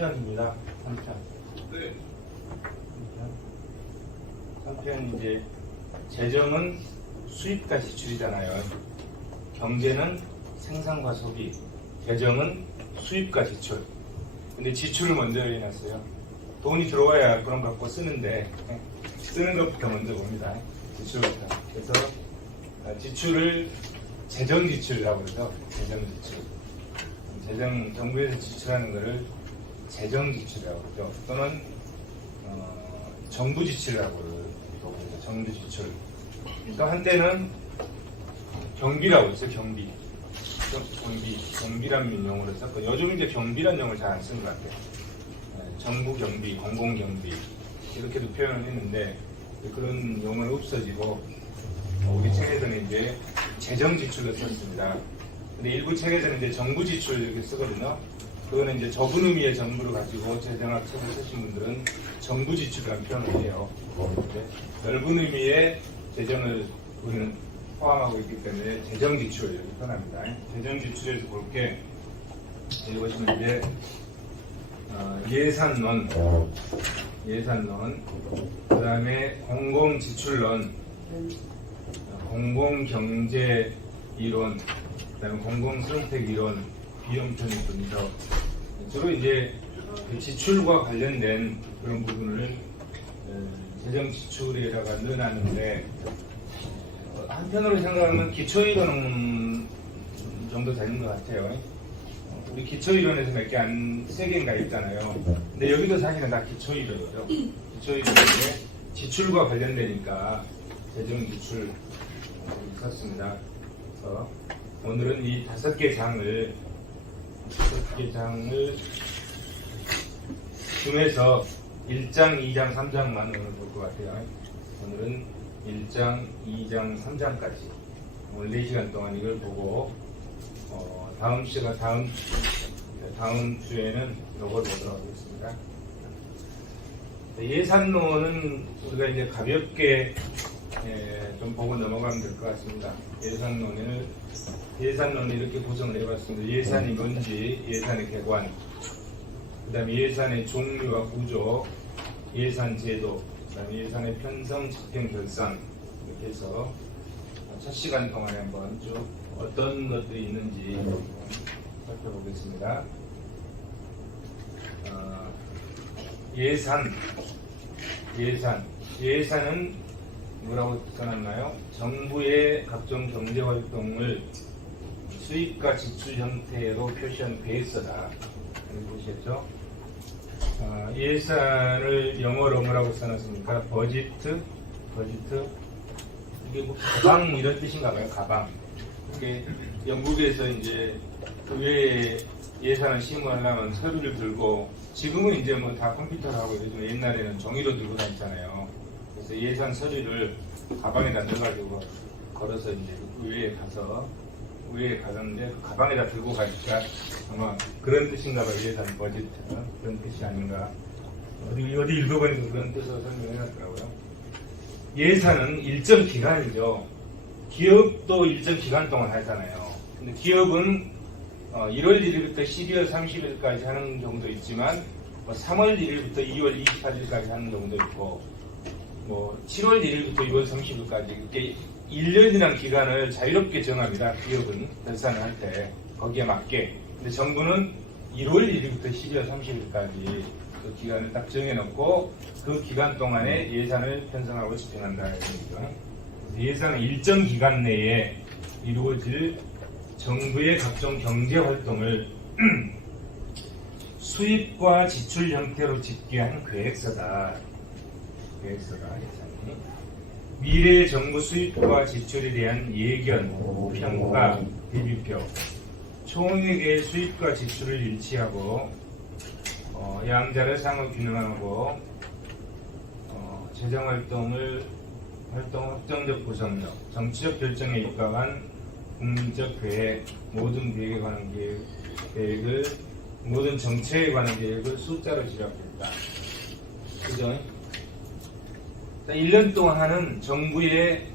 3편입니다. 3편. 네. 3편 이제 재정은 수입과 지출이잖아요. 경제는 생산과 소비, 재정은 수입과 지출. 근데 지출을 먼저 해놨어요. 돈이 들어와야 그런 거 갖고 쓰는데 쓰는 것부터 먼저 봅니다. 지출부터. 그래서 지출을 재정 지출이라고 그러죠. 재정 지출. 정부에서 지출하는 것을 재정 지출이라고 그러죠. 또는 정부 지출이라고 그러죠. 정부 지출. 또 한때는 경비라고 했어요. 경비란 용어를 썼고 요즘 이제 경비란 용어를 잘 안 쓰는 것 같아요. 정부 경비, 공공 경비 이렇게도 표현을 했는데 그런 용어는 없어지고 우리 책에서는 이제 재정 지출로 썼습니다. 근데 일부 책에서는 이제 정부 지출 이렇게 쓰거든요. 그거는 이제 좁은 의미의 정부를 가지고 재정학 책을 쓰신 분들은 정부 지출이라는 표현을 해요. 넓은 의미의 재정을 우리는 포함하고 있기 때문에 재정 지출 이렇게 표현합니다. 재정 지출에서 볼게 여기 보시면 이제 예산론, 그 다음에 공공지출론, 공공경제 이론, 그 다음에 공공선택 이론, 비용편 분석. 주로 이제 그 지출과 관련된 그런 부분을 재정 지출에다가 넣어놨는데 한편으로 생각하면 기초이론 정도 되는 것 같아요. 우리 기초이론에서 몇 개 세 개인가 있잖아요. 근데 여기도 사실은 다 기초이론이죠. 기초이론인데 지출과 관련되니까 재정 지출 썼습니다. 그래서 오늘은 이 5개 장을 중에서 1장, 2장, 3장만 오늘 볼 것 같아요. 오늘은 1장, 2장, 3장까지 오늘 4시간 동안 이걸 보고 다음 주에는 이걸 보도록 하겠습니다. 예산론은 우리가 이제 가볍게 좀 보고 넘어가면 될 것 같습니다. 예산론을 이렇게 구성을 해봤습니다. 예산이 뭔지, 예산의 개관, 그 다음에 예산의 종류와 구조, 예산 제도, 그 다음에 예산의 편성, 집행, 결산 이렇게 해서 첫 시간 동안에 한번 쭉 어떤 것들이 있는지 살펴보겠습니다. 예산은 뭐라고 써놨나요? 정부의 각종 경제활동을 수입과 지출 형태로 표시한 계획서다. 이렇게 보시겠죠? 예산을 영어로 뭐라고 써놨습니까? 버지트? 이게 뭐 가방 이런 뜻인가 봐요. 가방. 이게 영국에서 이제 그 외에 예산을 심의하려면 서류를 들고 지금은 이제 뭐 다 컴퓨터로 하고 요즘 옛날에는 종이로 들고 다녔잖아요. 그래서 예산 서류를 가방에다 넣어가지고 걸어서 이제 의회에 갔는데 그 가방에다 들고 가니까 아마 그런 뜻인가 봐요. 예산 버짓 그런 뜻이 아닌가. 어디 읽어보니까 그런 뜻으로 설명해놨더라고요. 예산은 일정 기간이죠. 기업도 일정 기간 동안 하잖아요. 근데 기업은 1월 1일부터 12월 30일까지 하는 경우도 있지만 3월 1일부터 2월 28일까지 하는 경우도 있고 7월 1일부터 2월 30일까지 이렇게 1년이라는 기간을 자유롭게 정합니다. 기업은 결산을 할 때 거기에 맞게. 근데 정부는 1월 1일부터 12월 30일까지 그 기간을 딱 정해놓고 그 기간 동안에 예산을 편성하고 집행한다. 예산은 일정 기간 내에 이루어질 정부의 각종 경제활동을 수입과 지출 형태로 집계한 계획서다. 예산이. 미래의 정부 수입과 지출에 대한 예견, 평가, 대비표, 총액의 수입과 지출을 일치하고 양자를 상호 균형하고 재정활동 확정적 구성력, 정치적 결정에 입각한 국민적 계획, 모든 계획에 관한 계획을 모든 정책에 관한 계획을 숫자로 지적했다. 그죠? 1년 동안 하는 정부의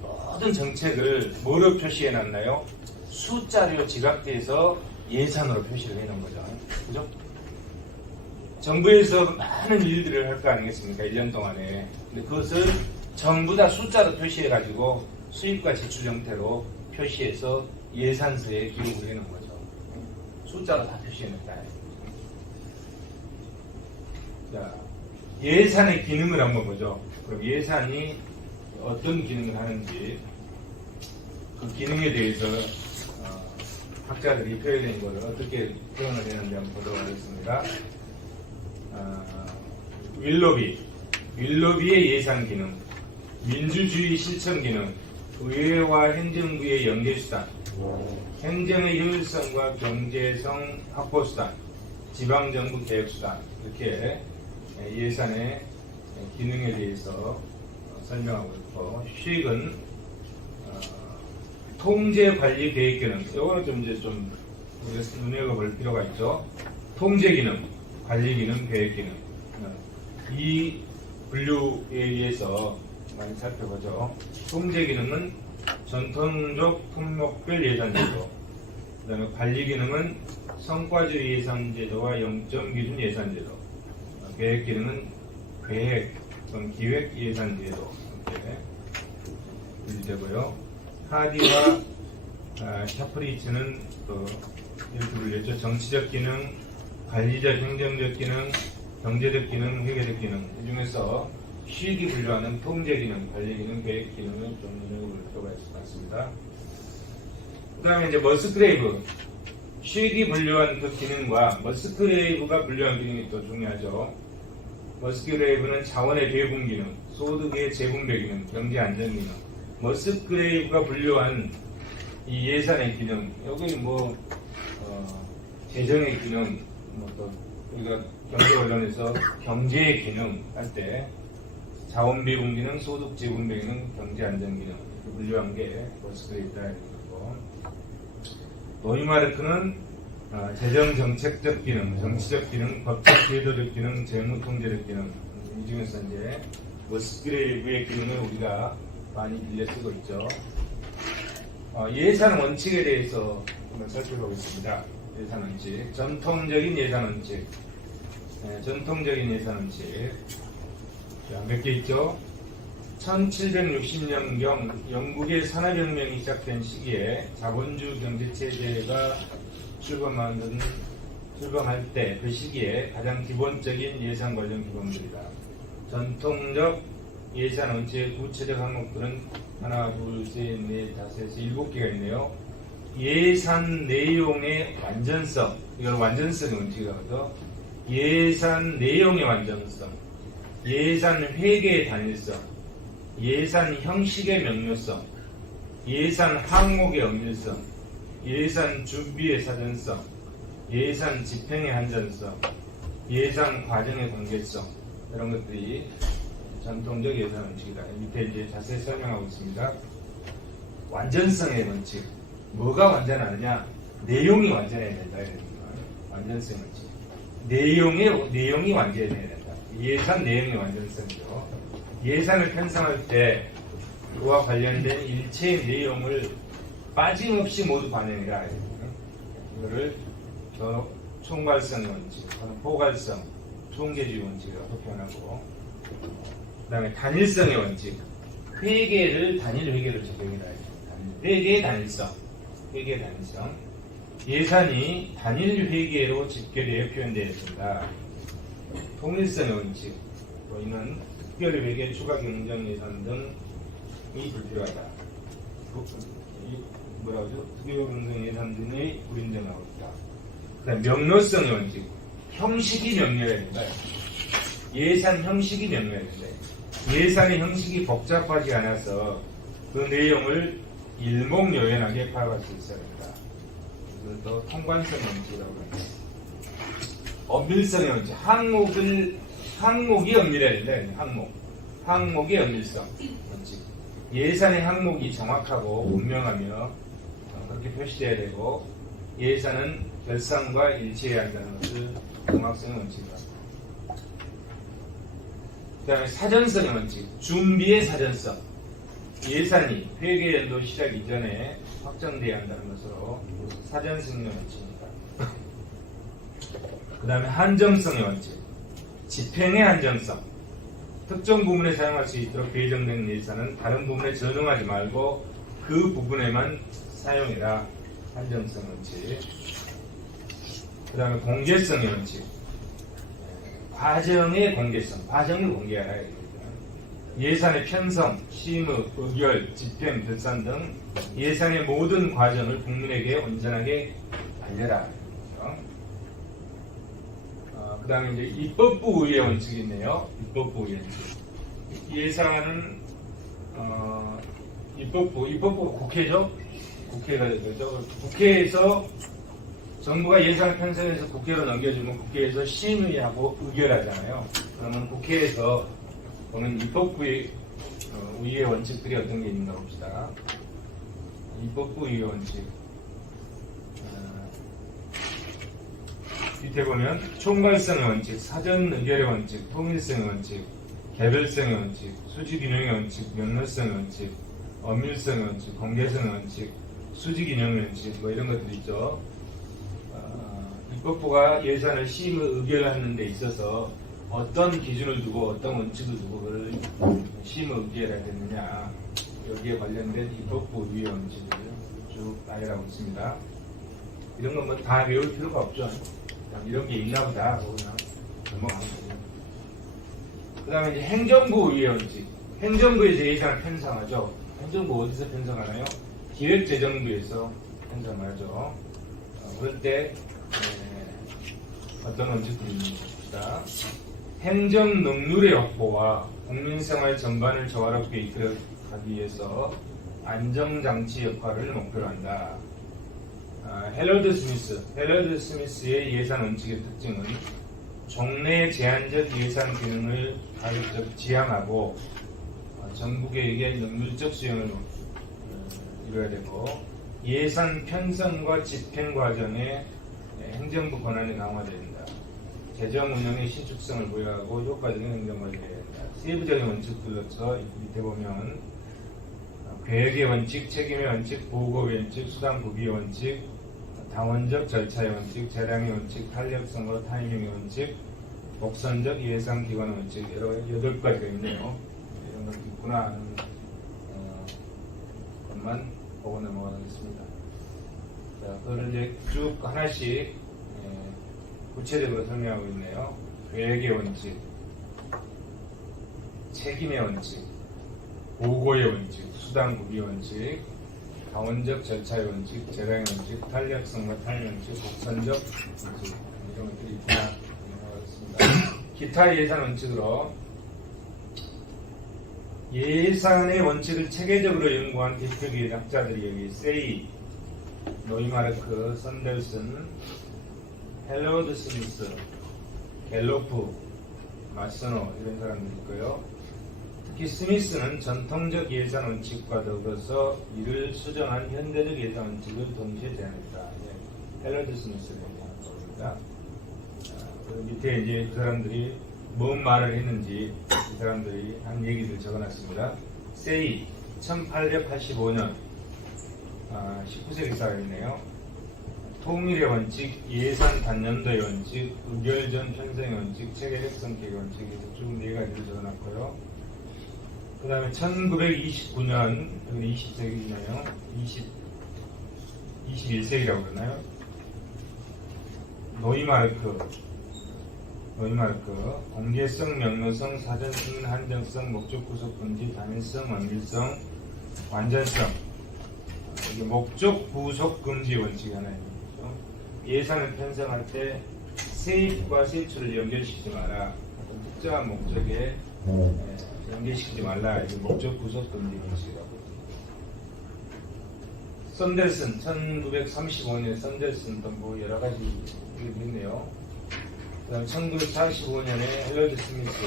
모든 정책을 뭐로 표시해 놨나요? 숫자로 지각돼서 예산으로 표시를 해 놓은 거죠. 그죠? 정부에서 많은 일들을 할 거 아니겠습니까? 1년 동안에. 근데 그것을 전부 다 숫자로 표시해가지고 수입과 지출 형태로 표시해서 예산서에 기록을 해놓은 거죠. 숫자로 다 표시해놓다. 자, 예산의 기능을 한번 보죠. 그럼 예산이 어떤 기능을 하는지 그 기능에 대해서 학자들이 표현된 것을 어떻게 표현을 했는지 한번 보도록 하겠습니다. 윌로비의 예산 기능, 민주주의 실천 기능, 의회와 행정부의 연계수단, 행정의 효율성과 경제성 확보수단, 지방정부 개혁수단, 이렇게 예산의 기능에 대해서 설명하고 있고, 수익은 통제 관리 계획 기능, 이거는 좀 우리가 눈여겨볼 필요가 있죠. 통제 기능, 관리 기능, 계획 기능. 이 분류에 의해서 많이 살펴보죠. 통제 기능은 전통적 품목별 예산제도, 그 다음에 관리 기능은 성과주의 예산제도와 영점 기준 예산제도, 계획 기능은 계획, 기획 예산제도 이렇게 분류되고요. 하디와 샤프리츠는 이렇게 불렸죠. 정치적 기능, 관리적 행정적 기능, 경제적 기능, 회계적 기능. 이 중에서 수익이 분류하는 통제 기능, 관리 기능, 계획 기능을 좀 눈여겨볼 필요가 있을 것 같습니다. 그 다음에 이제 머스크레이브. 수익이 분류한 그 기능과 머스크레이브가 분류한 기능이 또 중요하죠. 머스크레이브는 자원의 배분 기능, 소득의 재분배 기능, 경제 안정 기능. 머스크레이브가 분류한 이 예산의 기능, 여기 재정의 기능, 또 우리가 경제 관련해서 경제의 기능 할 때 자원 배분 기능, 소득 재분배 기능, 경제 안정 기능 이렇게 분류한 게 머스크레이브다 이거. 노이마르크는 재정 정책적 기능, 정치적 기능, 법적 제도적 기능, 재무 통제적 기능. 이 중에서 이제 머스크레이브의 기능을 우리가 많이 빌려 쓰고 있죠. 예산 원칙에 대해서 한번 살펴보겠습니다. 예산 원칙, 전통적인 예산 원칙. 전통적인 예산 원칙. 몇 개 있죠? 1760년경 영국의 산업혁명이 시작된 시기에 자본주의 경제체제가 출범할 때 그 시기에 가장 기본적인 예산 관련 기본들이다. 전통적 예산 원칙의 구체적 항목들은 하나, 둘, 셋, 넷, 다섯, 7개가 있네요. 예산 내용의 완전성, 이걸 완전성의 원칙이라고 하죠. 예산 내용의 완전성, 예산 회계의 단일성, 예산 형식의 명료성, 예산 항목의 엄밀성, 예산 준비의 사전성, 예산 집행의 한전성, 예산 과정의 관계성, 이런 것들이 전통적 예산 원칙이다. 밑에 이제 자세히 설명하고 있습니다. 완전성의 원칙. 뭐가 완전하느냐? 내용이 완전해야 된다. 완전성 원칙. 내용이 완전해야 된다. 예산 내용의 완전성이죠. 예산을 편성할 때 그와 관련된 일체의 내용을 빠짐없이 모두 반영해라. 이거를 총괄성 원칙, 포괄성, 총계주의 원칙이라고 표현하고, 그 다음에 단일성의 원칙, 회계를 단일 회계로 적용해라. 회계의 단일성, 예산이 단일 회계로 집계되어 표현되어 있습니다. 통일성의 원칙, 이는 특별 회계, 추가 경정 예산 등이 불필요하다. 특별 경정 예산 등의 불인정하고 있다. 그다음 명료성의 원칙, 형식이 명료해야 된다. 예산 형식이 명료해야 된다. 예산의 형식이 복잡하지 않아서 그 내용을 일목요연하게 파악할 수 있어야 된다. 이걸 또 통관성 원칙이라고 합니다. 엄밀성의 원칙, 항목이 엄밀해야 된다. 항목의 엄밀성 원칙. 예산의 항목이 정확하고 분명하며 그렇게 표시되어야 되고, 예산은 결산과 일치해야 한다는 것을 정확성의 원칙이다. 그 다음에 사전성의 원칙, 준비의 사전성. 예산이 회계연도 시작 이전에 확정되어야 한다는 것으로 사전성의 원칙입니다. 그 다음에 한정성의 원칙. 집행의 안정성. 특정 부분에 사용할 수 있도록 배정된 예산은 다른 부분에 전용하지 말고 그 부분에만 사용해라. 안정성 원칙. 그 다음에 공개성의 원칙. 과정의 공개성. 과정을 공개하라. 예산의 편성, 심의, 의결, 집행, 결산 등 예산의 모든 과정을 국민에게 온전하게 알려라. 그 다음에 이제 입법부 의회 원칙이 있네요. 입법부 의회 원칙. 예산은, 입법부 국회죠? 국회가 되죠. 국회에서 정부가 예산을 편성해서 국회로 넘겨주면 국회에서 심의하고 의결하잖아요. 그러면 국회에서 또는 입법부의 의회 원칙들이 어떤 게 있는가 봅시다. 입법부 의회 원칙. 밑에 보면 총괄성의 원칙, 사전 의결의 원칙, 통일성의 원칙, 개별성의 원칙, 수직인용의 원칙, 명료성의 원칙, 엄밀성의 원칙, 공개성의 원칙, 수직인용의 원칙, 뭐 이런 것들이 있죠. 입법부가 예산을 심의 의결하는 데 있어서 어떤 기준을 두고 어떤 원칙을 두고 그걸 심의 의결해야 되느냐, 여기에 관련된 입법부 의회 원칙을 쭉 나열하고 있습니다. 이런 건 뭐 다 외울 필요가 없죠. 이런 게 있나 보다 하고 그냥 넘어가는 거죠. 그 다음에 이제 행정부 의회 원칙. 행정부에서 예산을 편성하죠. 행정부 어디서 편성하나요? 기획재정부에서 편성하죠. 그럴 때 어떤 원칙들이 있는지 봅시다. 행정 능률의 확보와 국민생활 전반을 조화롭게 이끌어가기 위해서 안정장치 역할을 목표로 한다. 헬러드 스미스의 예산 원칙의 특징은 종래 제한적 예산 기능을 가급적 지향하고 정부 계획의 능률적 수행을 이뤄야 되고 예산 편성과 집행 과정에 행정부 권한이 강화되어야 된다. 재정 운영의 신축성을 보유하고 효과적인 행정 관리를 해야 된다. 세부적인 원칙들로서 밑에 보면 계획의 원칙, 책임의 원칙, 보고의 원칙, 수당 구비의 원칙, 당원적 절차의 원칙, 재량의 원칙, 탄력성과 타이밍의 원칙, 독선적 예산 기관의 원칙, 여러 8가지가 있네요. 이런 것도 있구나 하는 것만 보고 넘어가겠습니다. 자, 그걸 이제 쭉 하나씩 구체적으로 설명하고 있네요. 계획의 원칙, 책임의 원칙, 보고의 원칙, 수당 구비 원칙, 당원적 절차의 원칙, 재량의 원칙, 탄력성과 타이밍 원칙, 독선적 원칙, 이런 것들이 있구나 생각하겠습니다. 기타 예산 원칙으로 예산의 원칙을 체계적으로 연구한 대표적인 학자들이 여기 세이, 노이마르크, 선델슨, 헬러드 스미스, 갤로프, 마스노 이런 사람들이 있고요. 특히 스미스는 전통적 예산 원칙과 더불어서 이를 수정한 현대적 예산 원칙을 동시에 제안했다. 헬러드 스미스를 얘기하는 겁니다. 밑에 이제 그 사람들이 뭔 말을 했는지 이 사람들이 한 얘기를 적어놨습니다. 세이 1885년 19세기 사람이네요. 통일의 원칙, 예산 단년도의 원칙, 의결전 편성의 원칙, 체계적 성격의 원칙 이렇게 쭉 4가지를 적어놨고요. 그 다음에 1929년 여기 20세기잖아요. 21세기라고 그러나요? 노이마르크, 공개성, 명료성, 사전 승인, 한정성, 목적 구속 금지, 단일성, 완밀성, 완전성. 이게 목적 구속 금지 원칙이 하나 있는 거죠. 예산을 편성할 때 세입과 세출을 연결시키지 마라. 어떤 특정한 목적에 연결시키지 말라. 이게 목적 구속 금지 원칙이라고. 선델슨 1935년에 선델슨 또 뭐 여러 가지 얘기도 있네요. 그 다음 1945년에 헬러드 스미스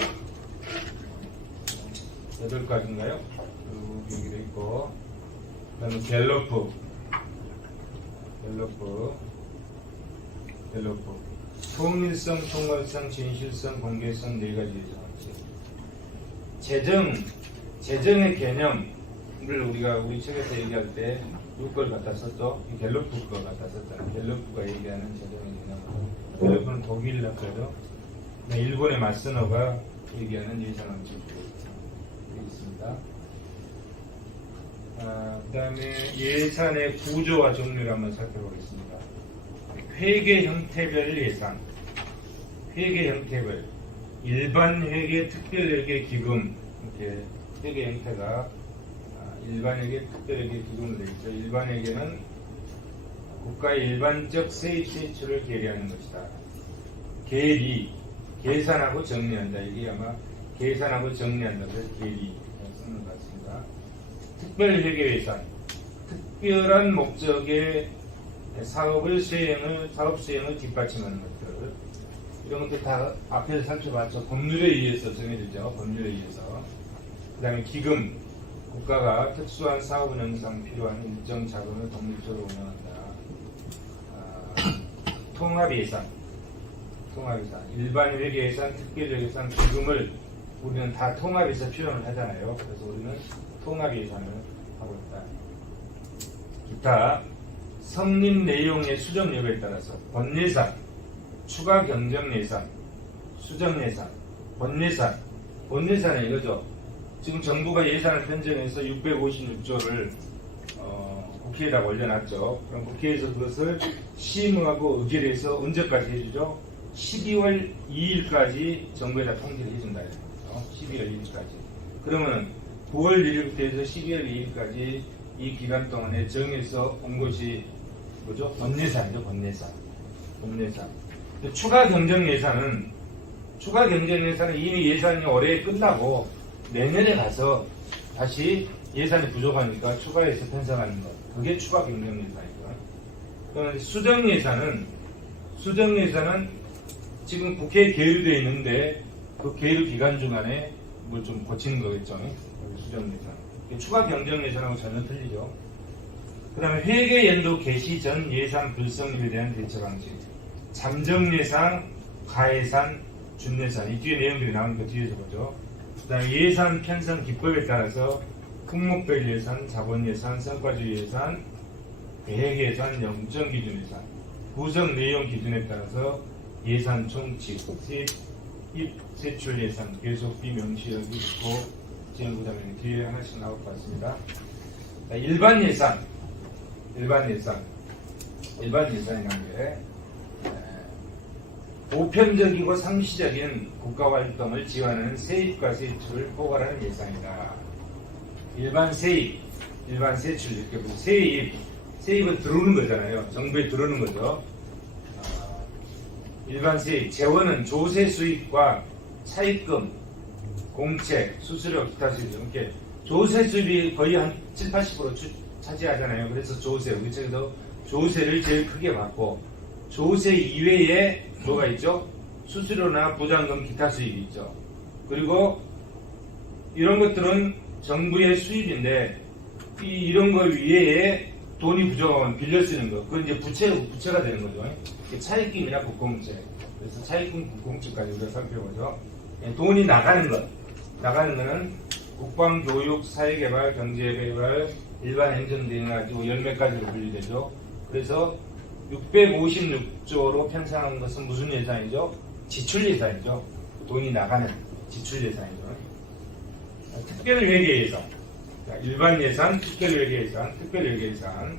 8가지인가요? 여기도 있고 그 다음에 갤로프 통일성, 총괄성, 진실성, 공개성 4가지 정책. 재정의 개념을 우리가 우리 책에서 얘기할 때 이걸 갖다 썼죠. 갤로프 거 갖다 썼잖아요. 갤로프가 얘기하는 재정의 개념. 갤로프는 독일 학자죠. 일본의 마스노가 얘기하는 예산 원칙이 있습니다. 그 다음에 예산의 구조와 종류를 한번 살펴보겠습니다. 회계 형태별 예산, 회계 형태별, 일반 회계, 특별회계, 기금, 이렇게 회계 형태가 일반 회계, 특별회계, 기금으로 되어 있죠. 일반 회계는 국가의 일반적 세입 세출을 계리하는 것이다. 계리, 계산하고 정리한다. 이게 아마 계산하고 정리한다. 그래서 계리 쓰는 것 같습니다. 특별회계 예산, 특별한 목적의 사업 수행을 뒷받침하는 것들. 이런 것들 다 앞에서 살펴봤죠. 법률에 의해서 정해지죠. 법률에 의해서. 그 다음에 기금, 국가가 특수한 사업 운영상 필요한 일정 자금을 독립적으로 운영한다. 통합예산, 일반 회계예산, 특별회계예산, 기금을 우리는 다 통합해서 표현을 하잖아요. 그래서 우리는 통합예산을 하고 있다. 기타 성립 내용의 수정 여부에 따라서 본예산, 추가 경정예산, 수정예산, 본예산은 이거죠. 지금 정부가 예산을 편성해서 656조를 국회에다 올려놨죠. 그럼 국회에서 그것을 심의하고 의결을 해서 언제까지 해주죠? 12월 2일까지 정부에다 통지를 해준다. 12월 2일까지. 그러면 9월 1일부터 해서 12월 2일까지 이 기간 동안에 정해서 온 것이 뭐죠? 본예산이죠. 본예산. 추가 경정 예산은 이미 예산이 올해 끝나고 내년에 가서 다시 예산이 부족하니까 추가해서 편성하는 것. 그게 추가 경정 예산이죠. 그러면 수정 예산은 지금 국회에 계류되어 있는데 그 계류 기간 중간에 뭘 좀 고치는 거겠죠. 수정 예산. 추가 경정 예산하고 전혀 틀리죠. 그 다음에 회계 연도 개시 전 예산 불성립에 대한 대처 방식. 잠정 예산, 가예산, 준예산. 이 뒤에 내용들이 나오니까 뒤에서 보죠. 그 다음에 예산 편성 기법에 따라서 품목별 예산, 자본 예산, 성과주의 예산, 계획 예산, 영정 기준 예산, 구성 내용 기준에 따라서 예산 총칙, 세입 세출 예산, 계속비 명시력이 있고, 지금 그 다음에 뒤에 하나씩 나올 것 같습니다. 일반 예산이라는 게 보편적이고 상시적인 국가활동을 지원하는 세입과 세출을 포괄하는 예산이다. 일반 세입, 일반 세출 이렇게 보고 세입은 들어오는 거잖아요. 정부에 들어오는 거죠. 일반 세입, 재원은 조세 수입과 차입금, 공채, 수수료, 기타 수입 이렇게 조세 수입이 거의 한 70~80% 차지하잖아요. 그래서 조세, 우리 쪽에도 조세를 제일 크게 받고 조세 이외에 뭐가 있죠? 수수료나 부담금, 기타 수입이 있죠. 그리고 이런 것들은 정부의 수입인데 이런 거 위에 돈이 부족하면 빌려 쓰는 거. 그건 이제 부채가 되는 거죠. 차입금이나 국공채. 그래서 차입금, 국공채까지 우리가 살펴보죠. 돈이 나가는 거는 국방, 교육, 사회개발, 경제개발, 일반 행정 등 해가지고 10몇 가지로 분리되죠. 그래서 656조로 편성한 것은 무슨 예산이죠? 지출 예산이죠. 돈이 나가는 지출 예산이죠. 특별회계 예산. 일반 예산, 특별회계 예산.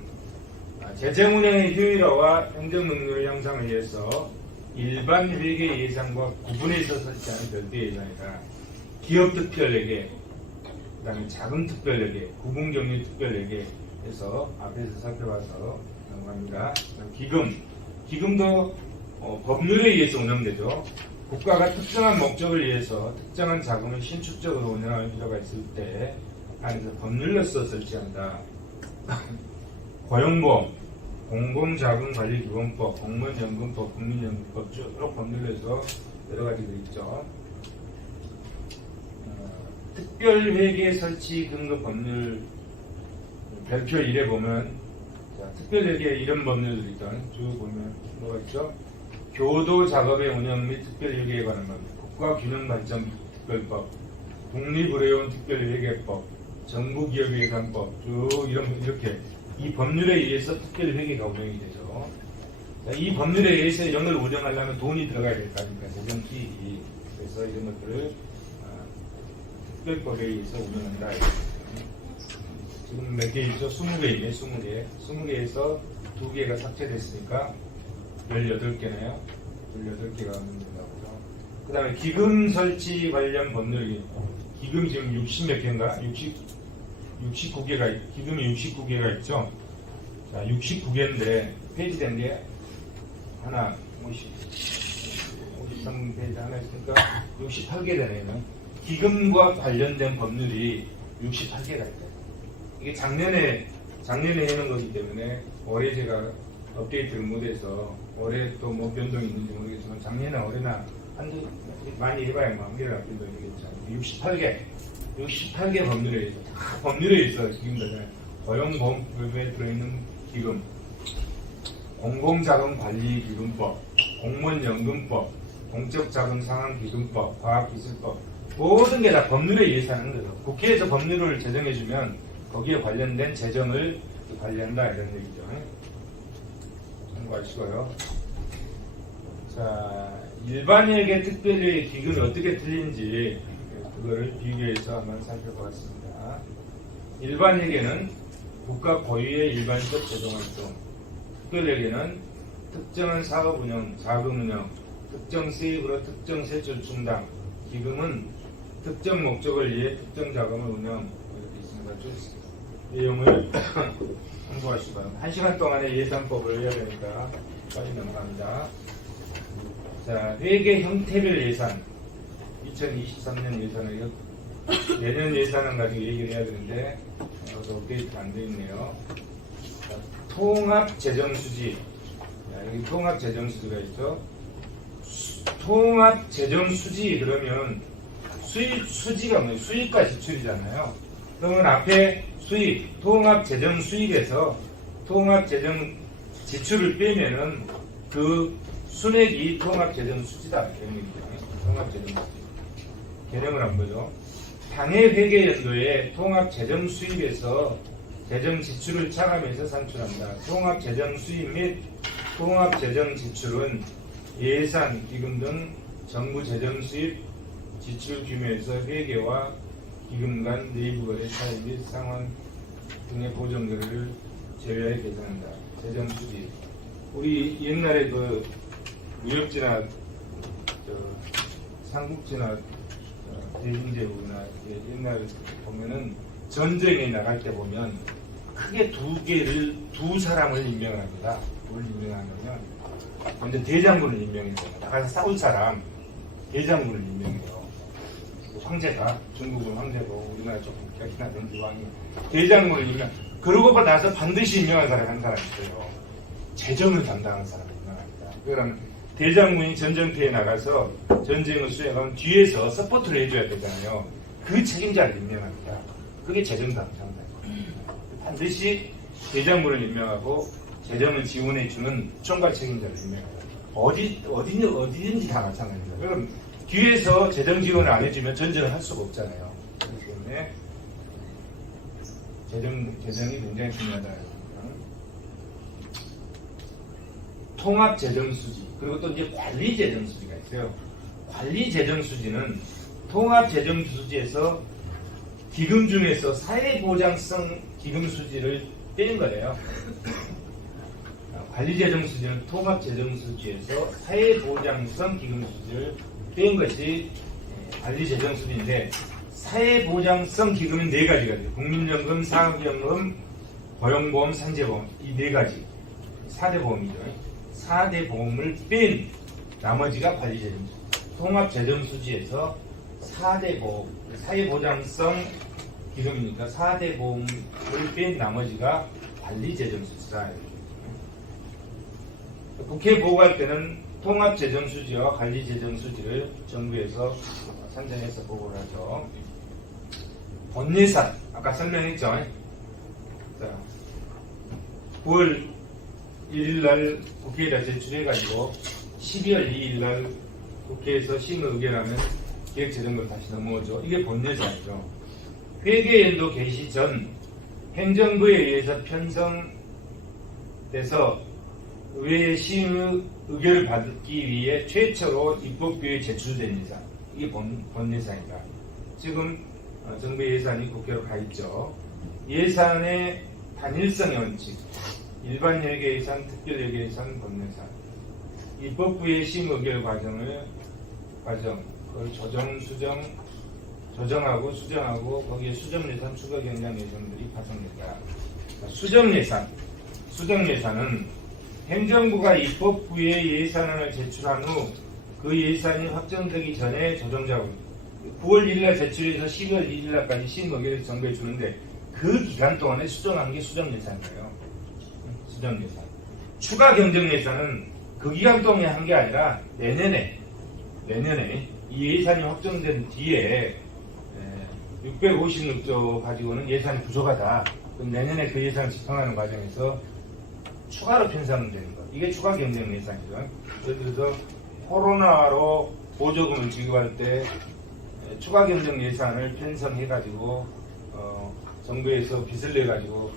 재정 운영의 효율화와 행정 능력의 향상을 위해서 일반 회계 예산과 구분해서 설치하는 별도의 예산이다. 기업 특별회계, 그 다음에 자금 특별회계, 구분격리 특별회계에서 앞에서 살펴봐서 넘어갑니다. 기금도 법률에 의해서 운영되죠. 국가가 특정한 목적을 위해서 특정한 자금을 신축적으로 운영할 필요가 있을 때 안에서 법률로서 설치한다. 고용보험, 공공자금관리기본법, 공무원연금법, 국민연금법 쭉 법률에서 여러 가지가 있죠. 특별회계 설치 근거 법률 별표 1에 보면 특별회계 이런 법률들 있죠. 쭉 보면 뭐가 있죠? 교도 작업의 운영 및 특별회계에 관한 법, 국가균형발전 특별법, 독립의료원 특별회계법, 정부기업예산법 쭉 이렇게 이 법률에 의해서 특별회계가 운영이 되죠. 자, 이 법률에 의해서 이런 걸 운영하려면 돈이 들어가야 될 거 아닙니까? 재정기획이. 그래서 이런 것들을 특별법에 의해서 운영한다. 지금 몇 개 있죠? 20개 있네, 20개. 20개에서 2개가 삭제됐으니까 18개네요. 18개가 운영된다고요. 그 다음에 기금 설치 관련 법률이, 기금 지금 60 몇 개인가? 69개가, 기금이 69개가 있죠? 자, 69개인데, 페이지된 게 하나, 53페이지 하나 있으니까 68개 되네요. 기금과 관련된 법률이 68개가 있어요. 이게 작년에 해놓은 거기 때문에 올해 제가 업데이트를 못해서 올해 또 뭐 변동이 있는지 모르겠지만 작년에 올해나 많이 해봐야 뭐 한 개나 변동이 되겠죠. 68개 법률에 의해서 다 법률에 있어. 기금들 고용보험법에 들어있는 기금, 공공자금관리기금법, 공무원연금법, 공적자금상환기금법, 과학기술법 모든 게 다 법률에 의해서 하는 거죠. 국회에서 법률을 제정해주면 거기에 관련된 재정을 관리한다 이런 얘기죠. 참고하시고요. 자, 일반회계 특별회계 기금이 어떻게 틀린지 그거를 비교해서 한번 살펴보겠습니다. 일반회계는 국가 고유의 일반적 재정활동, 특별회계는 특정한 사업 운영, 자금 운영, 특정 수입으로 특정 세출 충당, 기금은 특정 목적을 위해 특정 자금을 운영, 이렇게 있습니다. 내용을 참고하시기 바랍니다. 1시간 동안에 예산법을 해야 되니까 빨리 넘어갑니다. 자, 회계 형태별 예산, 2023년 예산을 내년 예산은 가지고 얘기를 해야 되는데 업데이트가 안 되어 있네요. 자, 통합재정수지, 여기 통합재정수지가 있죠. 통합재정수지 그러면 수지가 뭐예요? 수입과 지출이잖아요. 그러면 앞에 수입, 통합재정수입에서 통합재정 지출을 빼면은 그 순액이 통합재정수지다. 통합재정수지. 개념을 한번 보죠. 당해 회계연도에 통합재정수입에서 재정지출을 차감해서 산출한다. 통합재정수입 및 통합재정지출은 예산, 기금 등 정부 재정수입 지출 규모에서 회계와 기금 간 내부거래 차이 및 상환 등의 보정거래를 제외하여 계산한다. 재정수지. 우리 옛날에 그 무역지나 삼국지나 대중제국이나 옛날 보면은 전쟁에 나갈 때 보면 크게 두 사람을 임명합니다. 뭘 임명하냐면 먼저 대장군을 임명해요. 나가서 싸울 사람 대장군을 임명해요. 황제가 중국은 황제고 우리나라 조금 격이나 된 지방이 대장군을 임명. 그러고 나서 반드시 임명한 사람이 한 사람 있어요. 재정을 담당하는 사람이 임명합니다. 그러면 대장군이 전쟁터에 나가서 전쟁을 수행하면 뒤에서 서포트를 해줘야 되잖아요. 그 책임자를 임명합니다. 그게 재정 담당자입니다. 반드시 대장군을 임명하고 재정을 지원해주는 총괄 책임자를 임명합니다. 어디든지 다 마찬가지입니다. 그럼 뒤에서 재정 지원을 안 해주면 전쟁을 할 수가 없잖아요. 그렇기 때문에 재정이 굉장히 중요하다. 통합재정수지, 그리고 또 이제 관리재정수지가 있어요. 관리재정수지는 통합재정수지에서 기금 중에서 사회보장성 기금수지를 뺀 거예요. 관리재정수지는 통합재정수지에서 사회보장성 기금수지를 뺀 것이 관리재정수지인데, 사회보장성 기금은 4가지가 돼요. 국민연금, 사학연금, 고용보험, 산재보험, 이 4가지 4대 보험이죠. 4대 보험을 뺀 나머지가 관리재정수지. 통합재정수지에서 4대 보험, 사회보장성 기금이니까 4대 보험을 뺀 나머지가 관리재정수지다. 국회에 보고할 때는 통합재정수지와 관리재정수지를 정부에서 선정해서 보고를 하죠. 본예산, 아까 설명했죠. 자, 9월 1일날 국회에다 제출해가지고 12월 2일날 국회에서 심의 의결하면 기획재정으로 다시 넘어오죠. 이게 본예산이죠. 회계연도 개시 전 행정부에 의해서 편성돼서 의회의 시의 의결을 받기 위해 최초로 입법부에 제출된 예산, 이게 본예산이다. 지금 정부 예산이 국회로 가 있죠. 예산의 단일성의 원칙, 일반 예계 예산, 특별 예계 예산, 본예산, 입법부의 심의 의결 그걸 조정하고 수정하고 거기에 수정 예산, 추가 경량 예산들이 파송된다. 수정 예산은 행정부가 입법부에 예산안을 제출한 후 그 예산이 확정되기 전에 조정작업 9월 1일날 제출해서 12월 1일날까지 심의 의결을 정부에 주는데 그 기간 동안에 수정한 게 수정 예산이에요. 수정 예산. 추가 경정 예산은 그 기간 동안에 한 게 아니라 내년에 이 예산이 확정된 뒤에 656조 가지고는 예산이 부족하다. 그럼 내년에 그 예산을 집행하는 과정에서 추가로 편성되는 것. 이게 추가 경정 예산이죠. 예를 들어서 코로나로 보조금을 지급할 때 추가 경정 예산을 편성해가지고 정부에서 빚을 내가지고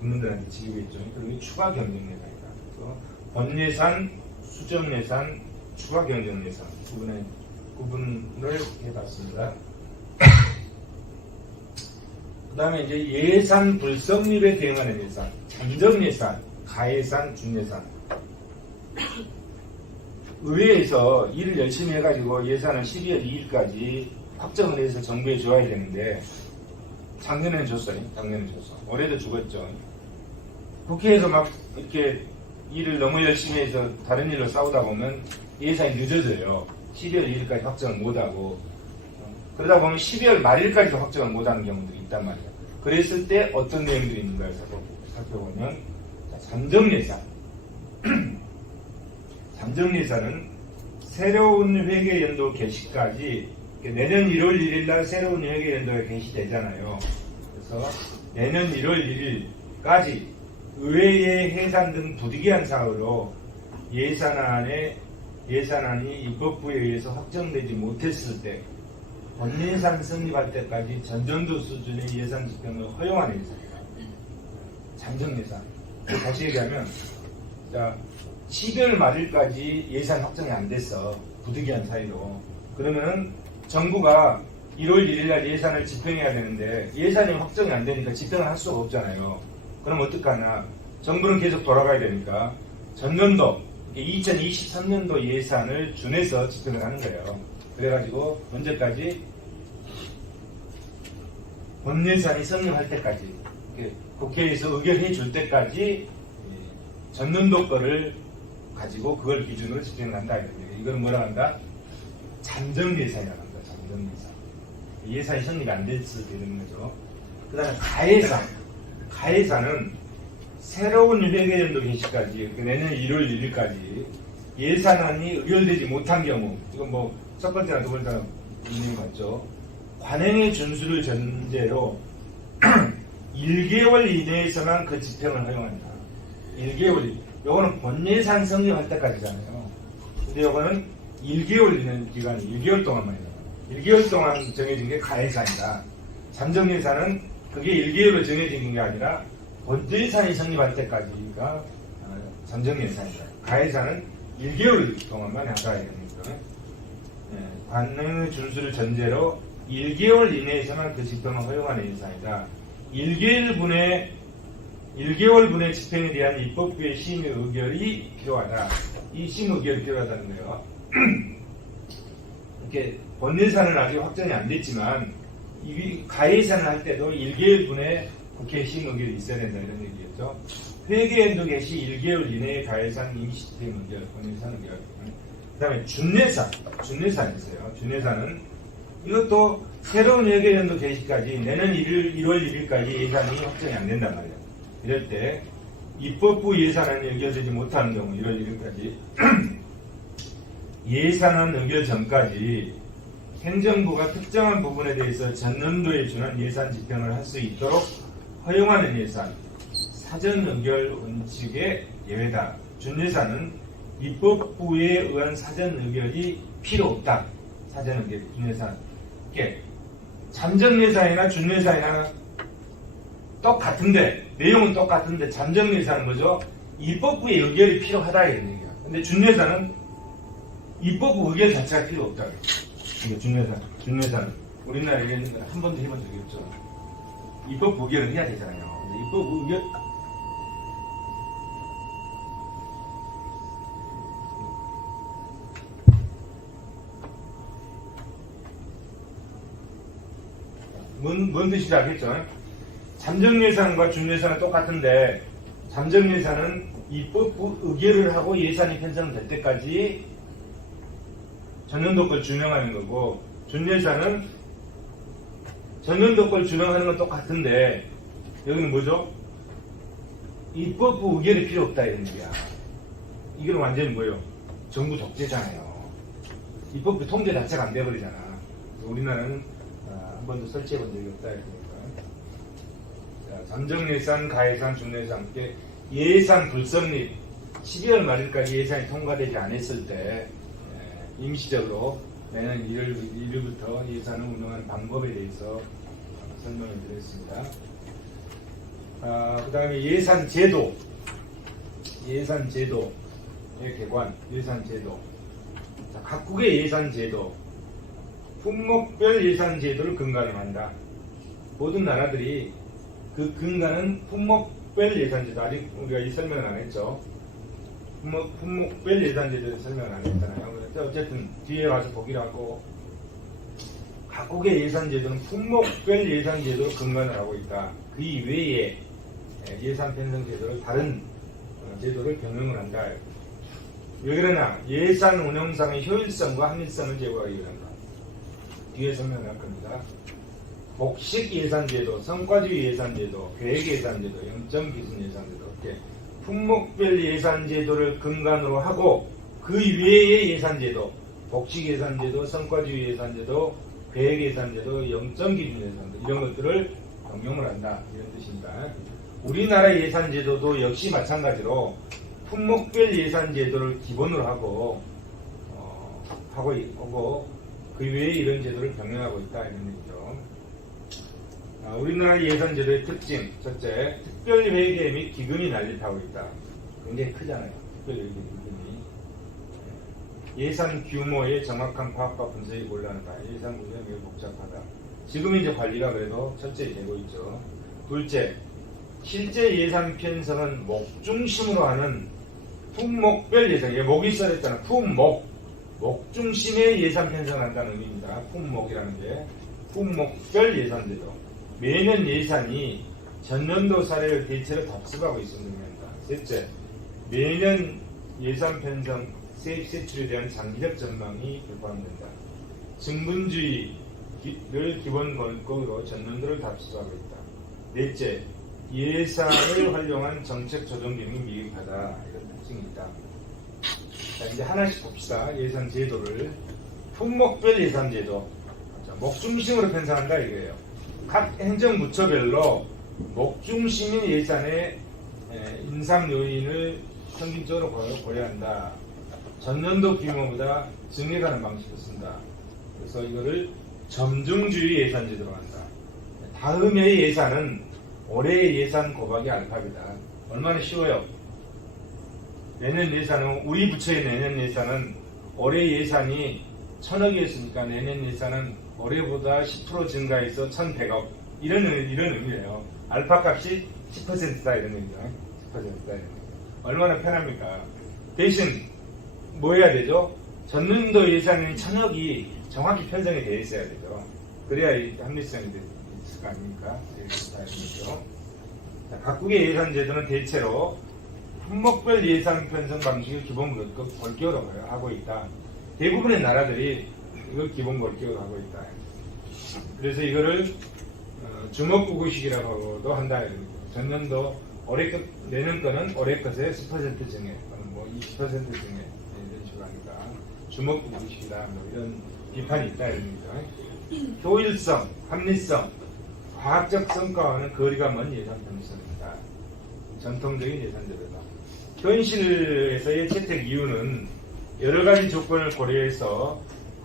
국민들한테 지급했죠. 그리고 추가 경정 예산이다. 그래서 본예산, 수정 예산, 추가 경정 예산 구분을 해봤습니다. 그 다음에 이제 예산 불성립에 대응하는 예산, 잠정 예산, 가예산, 준예산. 의회에서 일을 열심히 해가지고 예산을 12월 2일까지 확정을 해서 정부에 줘야 되는데 작년에는 줬어요. 올해도 주겠죠. 국회에서 막 이렇게 일을 너무 열심히 해서 다른 일로 싸우다 보면 예산이 늦어져요. 12월 2일까지 확정을 못하고 그러다 보면 12월 말일까지도 확정을 못하는 경우들이 있단 말이에요. 그랬을 때 어떤 내용들이 있는가를 살펴보면 잠정예산 잠정예산은 새로운 회계연도 개시까지 내년 1월 1일날 새로운 회계연도가 개시되잖아요. 그래서 내년 1월 1일까지 의회의 해산 등 부득이한 사유로 예산안이 입법부에 의해서 확정되지 못했을 때 본예산 성립할 때까지 전년도 수준의 예산 집행을 허용하는 예산이다. 잠정예산. 다시 얘기하면 12월 말일까지 예산 확정이 안 됐어. 부득이한 사유로. 그러면은 정부가 1월 1일날 예산을 집행해야 되는데 예산이 확정이 안 되니까 집행을 할 수가 없잖아요. 그럼 어떡하나? 정부는 계속 돌아가야 되니까 전년도 2023년도 예산을 준해서 집행을 하는 거예요. 그래가지고 언제까지? 본예산이 성립할 때까지 국회에서 의결해 줄 때까지 전년도 거를 가지고 그걸 기준으로 집행을 한다. 이건 뭐라 한다? 잠정예산이라고 한다. 잠정예산. 예산이 성립이 안 됐을 때 되는 거죠. 그 다음에 가예산은 새로운 회계연도 개시까지 내년 1월 1일까지 예산안이 의결되지 못한 경우 이건 뭐 첫 번째나 두 번째나 있는 거 맞죠? 관행의 준수를 전제로 1개월 이내에서만 그 집행을 허용한다. 1개월. 요거는 본예산 성립할 때까지잖아요. 근데 요거는 1개월 있는 기간이 1개월 동안만 해요. 1개월 동안 정해진 게 가예산이다. 잠정예산은 그게 1개월로 정해진 게 아니라 본예산이 성립할 때까지가 잠정예산이다. 가예산은 1개월 동안만 하셔야 됩니다. 관행의 준수를 전제로 1개월 이내에서만 그 집행을 허용하는 예산이다. 1개월분의 집행에 대한 입법부의 심의 의결이 필요하다. 이 심의 의결이 필요하다는 거예요. 이렇게 본예산은 아직 확정이 안 됐지만 이 가예산을 할 때도 1개월분의 국회 심의 의결이 있어야 된다 이런 얘기였죠. 회계연도 개시 1개월 이내에 가예산 임시집행 의결, 본예산 의결. 그 다음에 준예산이 있어요. 준예산은 이것도 새로운 회계연도 개시까지 내년 1월 1일까지 예산이 확정이 안 된단 말이에요. 이럴 때 입법부 예산안이 의결되지 못하는 경우 1월 1일까지 예산안 의결 전까지 행정부가 특정한 부분에 대해서 전년도에 준한 예산 집행을 할 수 있도록 허용하는 예산 사전 의결 원칙의 예외다. 준예산은 입법부에 의한 사전 의결이 필요 없다. 사전 의결, 준예산. 이게 잠정예산이나 준예산이나 똑같은데 내용은 똑같은데 잠정예산은 뭐죠? 입법부의 의결이 필요하다 이런 얘기야. 근데 준예산은 입법부 의결 자체가 필요 없다. 근데 준예산은 우리나라에 한 번도 해본 적이 없죠. 입법부 의결을 해야 되잖아요. 근데 입법부 의결 뭔 뜻인지 알겠죠? 잠정예산과 준예산은 똑같은데 잠정예산은 입법부 의결을 하고 예산이 편성될 때까지 전년도 걸 준용하는 거고 준예산은 전년도 걸 준용하는 건 똑같은데 여기는 뭐죠? 입법부 의결이 필요 없다 이런 얘기야. 이건 완전히 뭐예요? 정부 독재잖아요. 입법부 통제 자체가 안 돼버리잖아. 우리나라는 한 번도 설치해 본 적이 없다 이러니까. 잠정예산, 가예산, 준예산 함께 예산 불성립 12월 말일까지 예산이 통과되지 않았을 때 임시적으로 내년 1일부터 예산을 운영하는 방법에 대해서 설명을 드렸습니다. 그 다음에 예산제도의 개관, 예산제도. 각국의 예산제도, 품목별 예산제도를 근간으로 한다. 모든 나라들이 그 근간은 품목별 예산제도. 아직 우리가 이 설명을 안 했죠. 품목별 예산제도에 설명을 안 했잖아요. 그래서 어쨌든 뒤에 와서 보기로 하고 각국의 예산제도는 품목별 예산제도를 근간을 하고 있다. 그 이외에 예산 편성 제도를 다른 제도를 병행을 한다. 왜 그러냐? 예산 운영상의 효율성과 합리성을 제고하기 위함이다. 뒤에 설명을 할 겁니다. 복식 예산제도, 성과주의 예산제도, 계획예산제도, 영점기준예산제도 이렇게 품목별 예산제도를 근간으로 하고 그 외의 예산제도, 복식예산제도, 성과주의 예산제도, 계획예산제도, 영점기준예산제도 이런 것들을 적용을 한다 이런 뜻입니다. 우리나라 예산제도도 역시 마찬가지로 품목별 예산제도를 기본으로 하고 그 외에 이런 제도를 병행하고 있다 이런 얘기죠. 우리나라 예산제도의 특징 첫째, 특별회계 및 기금이 난립하고 있다. 굉장히 크잖아요. 특별회계 기금이 예산 규모의 정확한 파악과 분석이 곤란하다. 예산 운영이 매우 복잡하다. 지금 이제 관리가 그래도 철저히 되고 있죠. 둘째, 실제 예산 편성은 목 중심으로 하는 품목별 예산. 목이 써졌잖아. 목 중심의 예산 편성을 한다는 의미입니다. 품목이라는 게 품목별 예산제도. 매년 예산이 전년도 사례를 대체로 답습하고 있음을 의미합니다. 셋째, 매년 예산 편성, 세입 세출에 대한 장기적 전망이 불가능된다. 증분주의를 기본 권고로 전년도를 답습하고 있다. 넷째, 예산을 활용한 정책 조정 기능이 미흡하다. 이런 특징이 있다. 자, 이제 하나씩 봅시다. 예산 제도를. 품목별 예산 제도. 목 중심으로 편성한다 이거예요. 각 행정부처별로 목 중심인 예산의 인상 요인을 평균적으로 고려한다. 전년도 규모보다 증액하는 방식을 쓴다. 그래서 이거를 점중주의 예산 제도로 한다. 다음해의 예산은 올해의 예산 곱하기 알파이다. 얼마나 쉬워요. 내년 예산은 우리 부처의 내년 예산은 올해 예산이 1000억이었으니까 내년 예산은 올해보다 10% 증가해서 1100억 이런 의미예요. 알파 값이 10%다 이런 의미죠. 10%다 이런 의미. 얼마나 편합니까? 대신 뭐 해야 되죠? 전년도 예산인 1000억이 정확히 편성이 되어 있어야 되죠. 그래야 이 합리성이 있을 거 아닙니까? 각국의 예산 제도는 대체로 품목별 예산 편성 방식을 기본 골격으로 하고 있다. 대부분의 나라들이 이걸 기본 골격으로 하고 있다. 그래서 이거를 주먹구구식이라고도 한다. 전년도 내년 거는 올해 것의 10% 증액, 뭐 20% 증액 이런 식으로 하니까 주먹구구식이다. 뭐 이런 비판이 있다. 이런 효율성, 합리성, 과학적 성과와는 거리가 먼 예산 편성입니다. 전통적인 예산 제도다. 현실에서의 채택 이유는 여러 가지 조건을 고려해서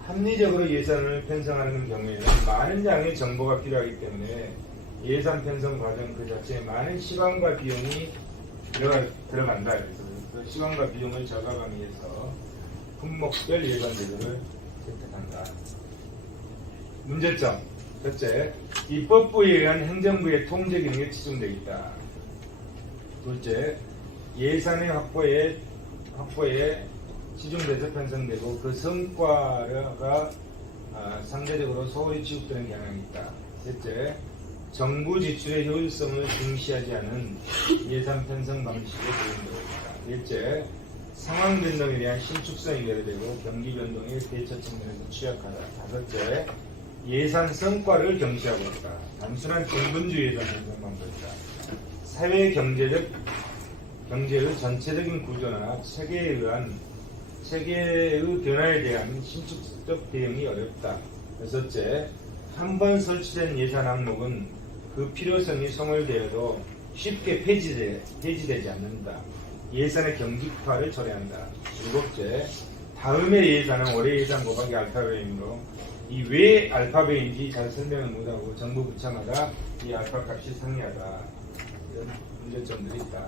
합리적으로 예산을 편성하는 경우에는 많은 양의 정보가 필요하기 때문에 예산 편성 과정 그 자체에 많은 시간과 비용이 들어간다. 그래서 시간과 비용을 절감하기 위해서 품목별 예산 제도를 채택한다. 문제점. 첫째, 입법부에 의한 행정부의 통제 기능에 치중되어 있다. 둘째, 예산의 확보에 치중돼서 편성되고 그 성과가 상대적으로 소홀히 취급되는 경향이 있다. 셋째, 정부 지출의 효율성을 중시하지 않은 예산 편성 방식에 도움되고 있다. 넷째, 상황 변동에 대한 신축성이 결여되고 경기 변동의 대처 측면에서 취약하다. 다섯째, 예산 성과를 경시하고 있다. 단순한 경분주의 예산 편성 방법이다. 사회 경제의 전체적인 구조나 체계의 변화에 대한 신축적 대응이 어렵다. 여섯째, 한 번 설치된 예산 항목은 그 필요성이 소멸되어도 쉽게 폐지되지 않는다. 예산의 경직화를 초래한다. 일곱째, 다음의 예산은 올해 예산 곱하기 알파벳이므로 이 왜 알파벳인지 잘 설명을 못하고 정부 부처마다 이 알파 값이 상이하다. 이런 문제점들이 있다.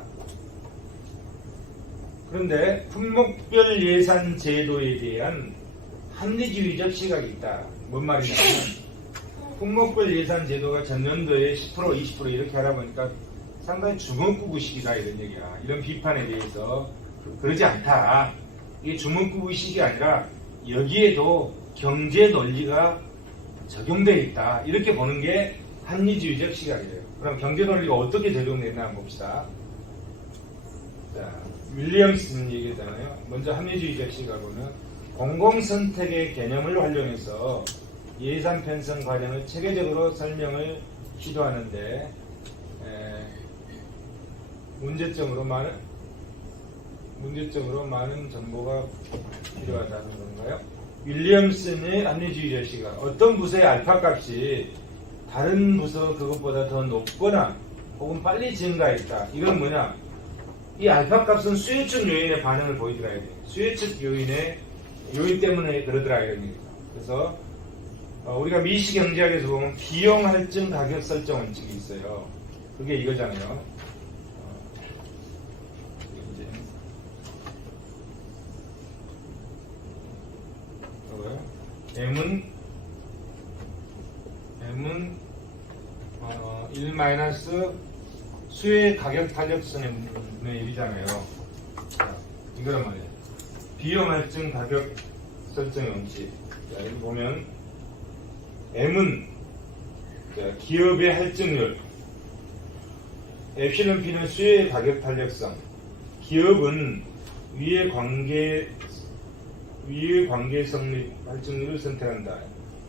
그런데 품목별 예산 제도에 대한 합리주의적 시각이 있다. 뭔 말이냐면 품목별 예산 제도가 전년도에 10% 20% 이렇게 하다 보니까 상당히 주먹구구식이다 이런 얘기야. 이런 비판에 대해서 그러지 않다. 이게 주먹구구식이 아니라 여기에도 경제 논리가 적용되어 있다. 이렇게 보는 게 합리주의적 시각이래요. 그럼 경제 논리가 어떻게 적용되나 한번 봅시다. 자, 윌리엄스는 얘기했잖아요. 먼저 합리주의적 시각으로는 공공선택의 개념을 활용해서 예산 편성 과정을 체계적으로 설명을 시도하는데 문제점으로 많은 정보가 필요하다는 건가요? 윌리엄슨의 합리주의적 시각. 어떤 부서의 알파 값이 다른 부서 그것보다 더 높거나 혹은 빨리 증가했다. 이건 뭐냐? 이 알파 값은 수요측 요인의 반응을 보이더라. 수요측 요인 때문에 그러더라. 이런 얘기죠. 그래서 우리가 미시 경제학에서 보면 비용 할증 가격 설정 원칙이 있어요. 그게 이거잖아요. M은 1 마이너스 수요의 가격 탄력성의 분의 1이잖아요. 이거란 말이에요. 비용 할증 가격 설정 원칙. 자, 여기 보면 M은 기업의 할증률, 엡실론 P는 수요의 가격 탄력성. 기업은 위의 관계성 및 할증률을 선택한다.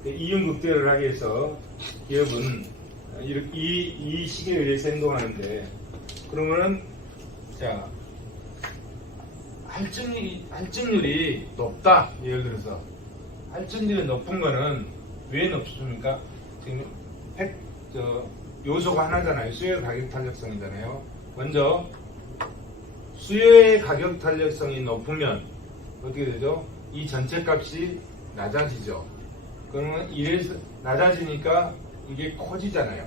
이윤극대를 하기 위해서 기업은 이 식에 의해서 행동하는데, 그러면은 자 할증률이 높다. 예를 들어서 할증률이 높은 거는 왜 높습니까? 지금 요소가 하나잖아요. 수요의 가격 탄력성이잖아요. 먼저 수요의 가격 탄력성이 높으면 어떻게 되죠? 이 전체 값이 낮아지죠. 그러면 이래서 낮아지니까 이게 커지잖아요.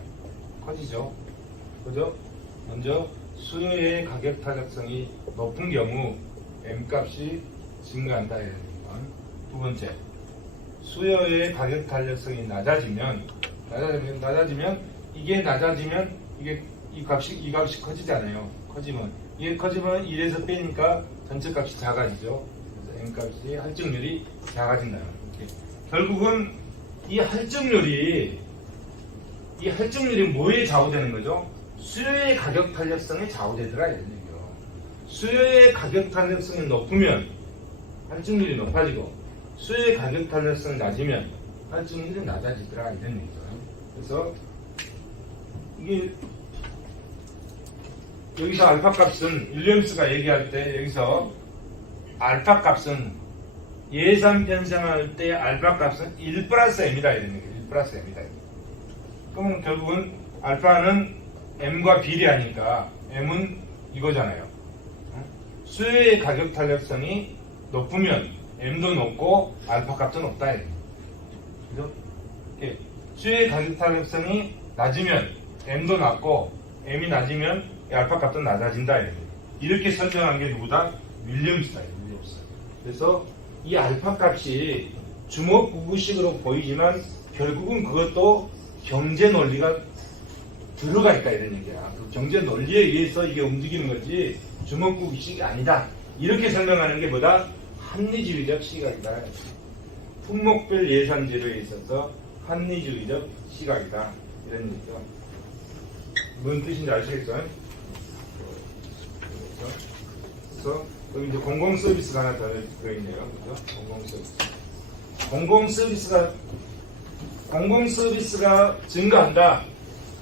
커지죠. 그죠? 먼저 수요의 가격 탄력성이 높은 경우 M값이 증가한다. 두 번째, 수요의 가격 탄력성이 낮아지면 이게 낮아지면 이 값이 커지잖아요. 이게 커지면 1에서 빼니까 전체 값이 작아지죠. 그래서 M값이 할증률이 작아진다. 이렇게. 결국은 이 할증률이 뭐에 좌우되는 거죠? 수요의 가격 탄력성에 좌우되더라 이런 얘기요. 수요의 가격 탄력성이 높으면 할증률이 높아지고 수요의 가격 탄력성이 낮으면 할증률이 낮아지더라 이런 얘기죠. 그래서 이게 여기서 알파 값은 윌리엄스가 얘기할 때 여기서 알파 값은 예산 편성할 때 알파 값은 1 플러스 M이다 이런 얘기예요. 1 플러스 M이다. 그러면 결국은 알파는 M과 비례하니까 M은 이거잖아요. 수요의 가격 탄력성이 높으면 M도 높고 알파 값도 높다. 그죠? 수요의 가격 탄력성이 낮으면 M도 낮고 M이 낮으면 알파 값도 낮아진다. 이렇게 설정한 게 누구다? 윌리엄스다. 윌리엄스. 그래서 이 알파 값이 주먹구구식으로 보이지만 결국은 그것도 경제 논리가 들어가 있다 이런 얘기야. 그 경제 논리에 의해서 이게 움직이는 거지 주먹구구식이 아니다. 이렇게 설명하는 게 뭐다? 합리주의적 시각이다. 품목별 예산제도에 있어서 합리주의적 시각이다. 이런 얘기죠. 무슨 뜻인지 아시겠죠? 그래서 여기 이제 공공 서비스가 하나 더 들어있네요. 그죠? 공공 서비스가 증가한다.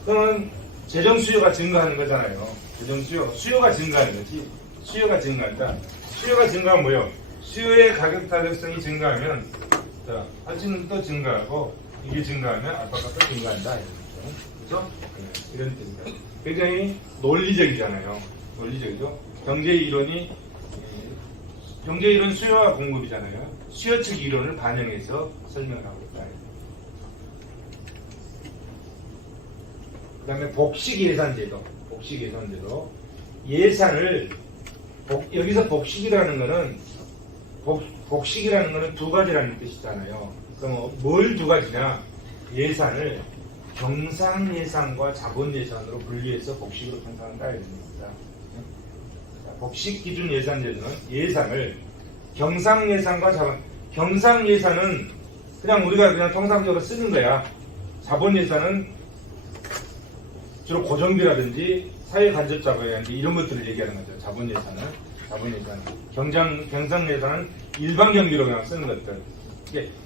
그러면 재정 수요가 증가하는 거잖아요. 재정 수요가 증가하는 거지. 수요가 증가한다. 수요가 증가하면 뭐요? 수요의 가격 타격성이 증가하면 할증도 또 증가하고 이게 증가하면 알파값도 증가한다. 그렇죠? 이런 뜻입니다. 굉장히 논리적이잖아요. 논리적이죠. 경제 이론 수요와 공급이잖아요. 수요 측 이론을 반영해서 설명하고 있다. 그 다음에 복식 예산제도. 예산을 여기서 복식이라는 거는 두 가지라는 뜻이잖아요. 그럼 뭘 두 가지냐? 예산을 경상 예산과 자본 예산으로 분리해서 복식으로 편성한다 이런 겁니다. 복식 기준 예산제도는 예산을 경상 예산과 경상 예산은 그냥 우리가 그냥 통상적으로 쓰는 거야. 자본 예산은 주로 고정비라든지 사회 간접 자본이라든지 이런 것들을 얘기하는 거죠. 자본 예산은 경상 예산은 일반 경비로 그냥 쓰는 것들.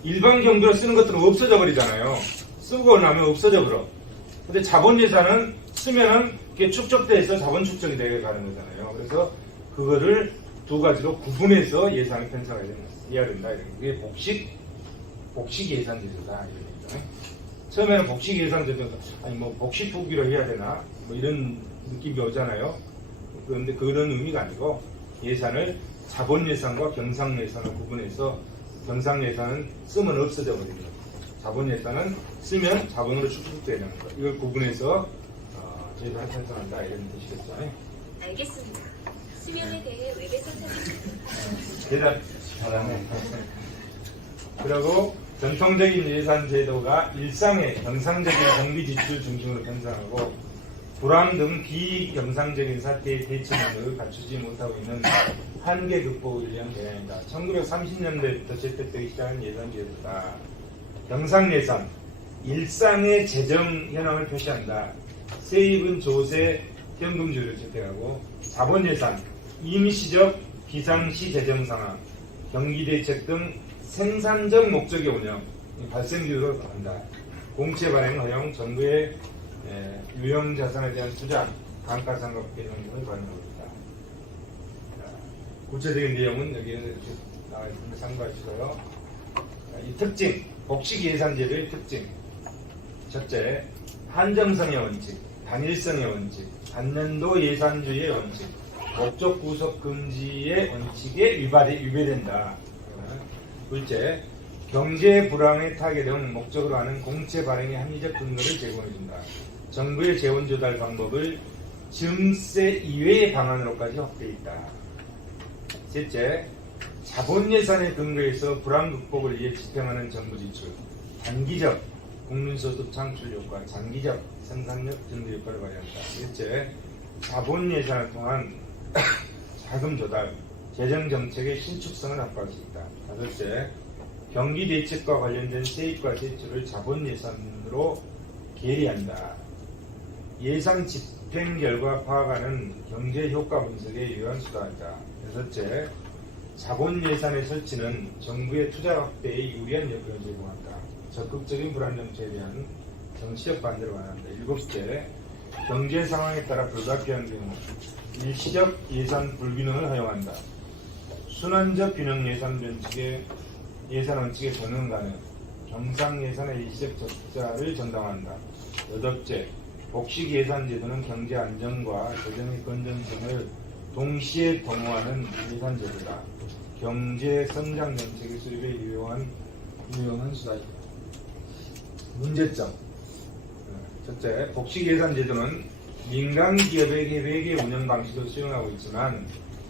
일반 경비로 쓰는 것들은 없어져 버리잖아요. 쓰고 나면 없어져 버려. 근데 자본 예산은 쓰면은 이게 축적돼서 자본 축적이 되게 가는 거잖아요. 그래서 그거를 두 가지로 구분해서 예산을 편성해야 된다. 이게 복식 예산 제도다. 처음에는 복식 예산 제도가 아니 뭐 복식 후기로 해야 되나 뭐 이런 느낌이 오잖아요. 그런데 그런 의미가 아니고 예산을 자본 예산과 경상 예산을 구분해서 경상 예산은 쓰면 없어져 버리는 거예요. 자본 예산은 쓰면 자본으로 축적돼야 되는 거예요. 이걸 구분해서 예산을 편성한다 이런 뜻이겠죠. 알겠습니다. 수면에 대해 웹에서 찾으셨습니다. 대답 잘하네. 그리고 전통적인 예산 제도가 일상의 정상적인 경비 지출 중심으로 편성하고 불황 등 비정상적인 사태의 대처 능력을 갖추지 못하고 있는 한계 극복을 위한 대안이다. 1930년대부터 채택되기 시작한 예산 제도다. 경상 예산, 일상의 재정 현황을 표시한다. 세입은 조세, 현금주의를 채택하고 자본 예산, 임시적 비상시 재정 상황, 경기 대책 등 생산적 목적의 운영, 발생지로 한다. 공채 발행 허용, 정부의 유형 자산에 대한 투자, 감가상각 개정 등을 관여하고 있다. 구체적인 내용은 여기는 이렇게 나와 있습니다. 참고하시고요. 이 특징, 복식 예산제도의 특징. 첫째, 한정성의 원칙, 단일성의 원칙, 단년도 예산주의의 원칙, 목적 구속 금지의 원칙에 위배된다. 둘째, 경제 불황의 타개 등 목적으로 하는 공채 발행의 합리적 근거를 제공해준다. 정부의 재원 조달 방법을 증세 이외의 방안으로까지 확대했다. 셋째, 자본 예산의 근거에서 불황 극복을 위해 집행하는 정부 지출, 단기적 국민소득 창출 효과, 장기적 생산력 증대 효과를 발휘한다. 넷째, 자본 예산을 통한 자금 조달, 재정 정책의 신축성을 확보할 수 있다. 다섯째, 경기 대책과 관련된 세입과 세출을 자본 예산으로 계리한다. 예산 집행 결과 파악하는 경제 효과 분석에 유효한 수단이다. 여섯째, 자본 예산의 설치는 정부의 투자 확대에 유리한 여건을 제공한다. 적극적인 불안 정책에 대한 정치적 반대를 원한다. 일곱째, 경제 상황에 따라 불가피한 경우 일시적 예산 불균형을 허용한다. 순환적 균형 예산 원칙에 적용 가능. 경상 예산의 일시적 적자를 전담한다. 여덟째, 복식 예산 제도는 경제 안정과 재정의 건전성을 동시에 도모하는 예산 제도다. 경제 성장 정책의 수립에 유용한 수단이다. 문제점. 첫째, 복식 예산 제도는 민간 기업의 계획의 운영 방식도 수용하고 있지만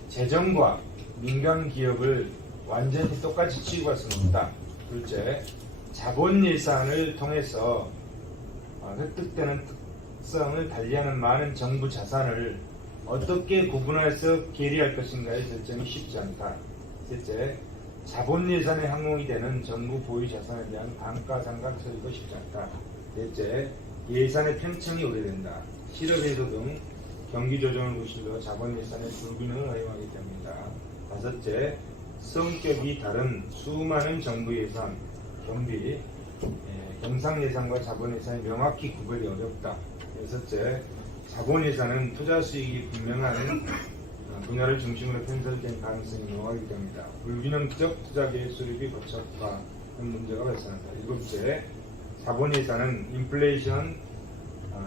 재정과 민간 기업을 완전히 똑같이 취급할 수는 없다. 둘째, 자본 예산을 통해서 획득되는 특성을 달리하는 많은 정부 자산을 어떻게 구분해서 계리할 것인가의 결정이 쉽지 않다. 셋째, 자본 예산의 항목이 되는 정부 보유 자산에 대한 감가상각 처리도 쉽지 않다. 넷째, 예산의 편성이 오래된다. 실업에서 등 경기 조정을 무실로 자본 예산의 불균형을 허용하기 때문이다. 다섯째, 성격이 다른 수많은 정부 예산, 경비, 경상 예산과 자본 예산이 명확히 구별이 어렵다. 여섯째, 자본 예산은 투자 수익이 분명한 분야를 중심으로 편성된 가능성이 명하기 때문이다. 불균형적 투자 계획 수립이 거쳤다는 문제가 발생한다. 일곱째, 자본 예산은 인플레이션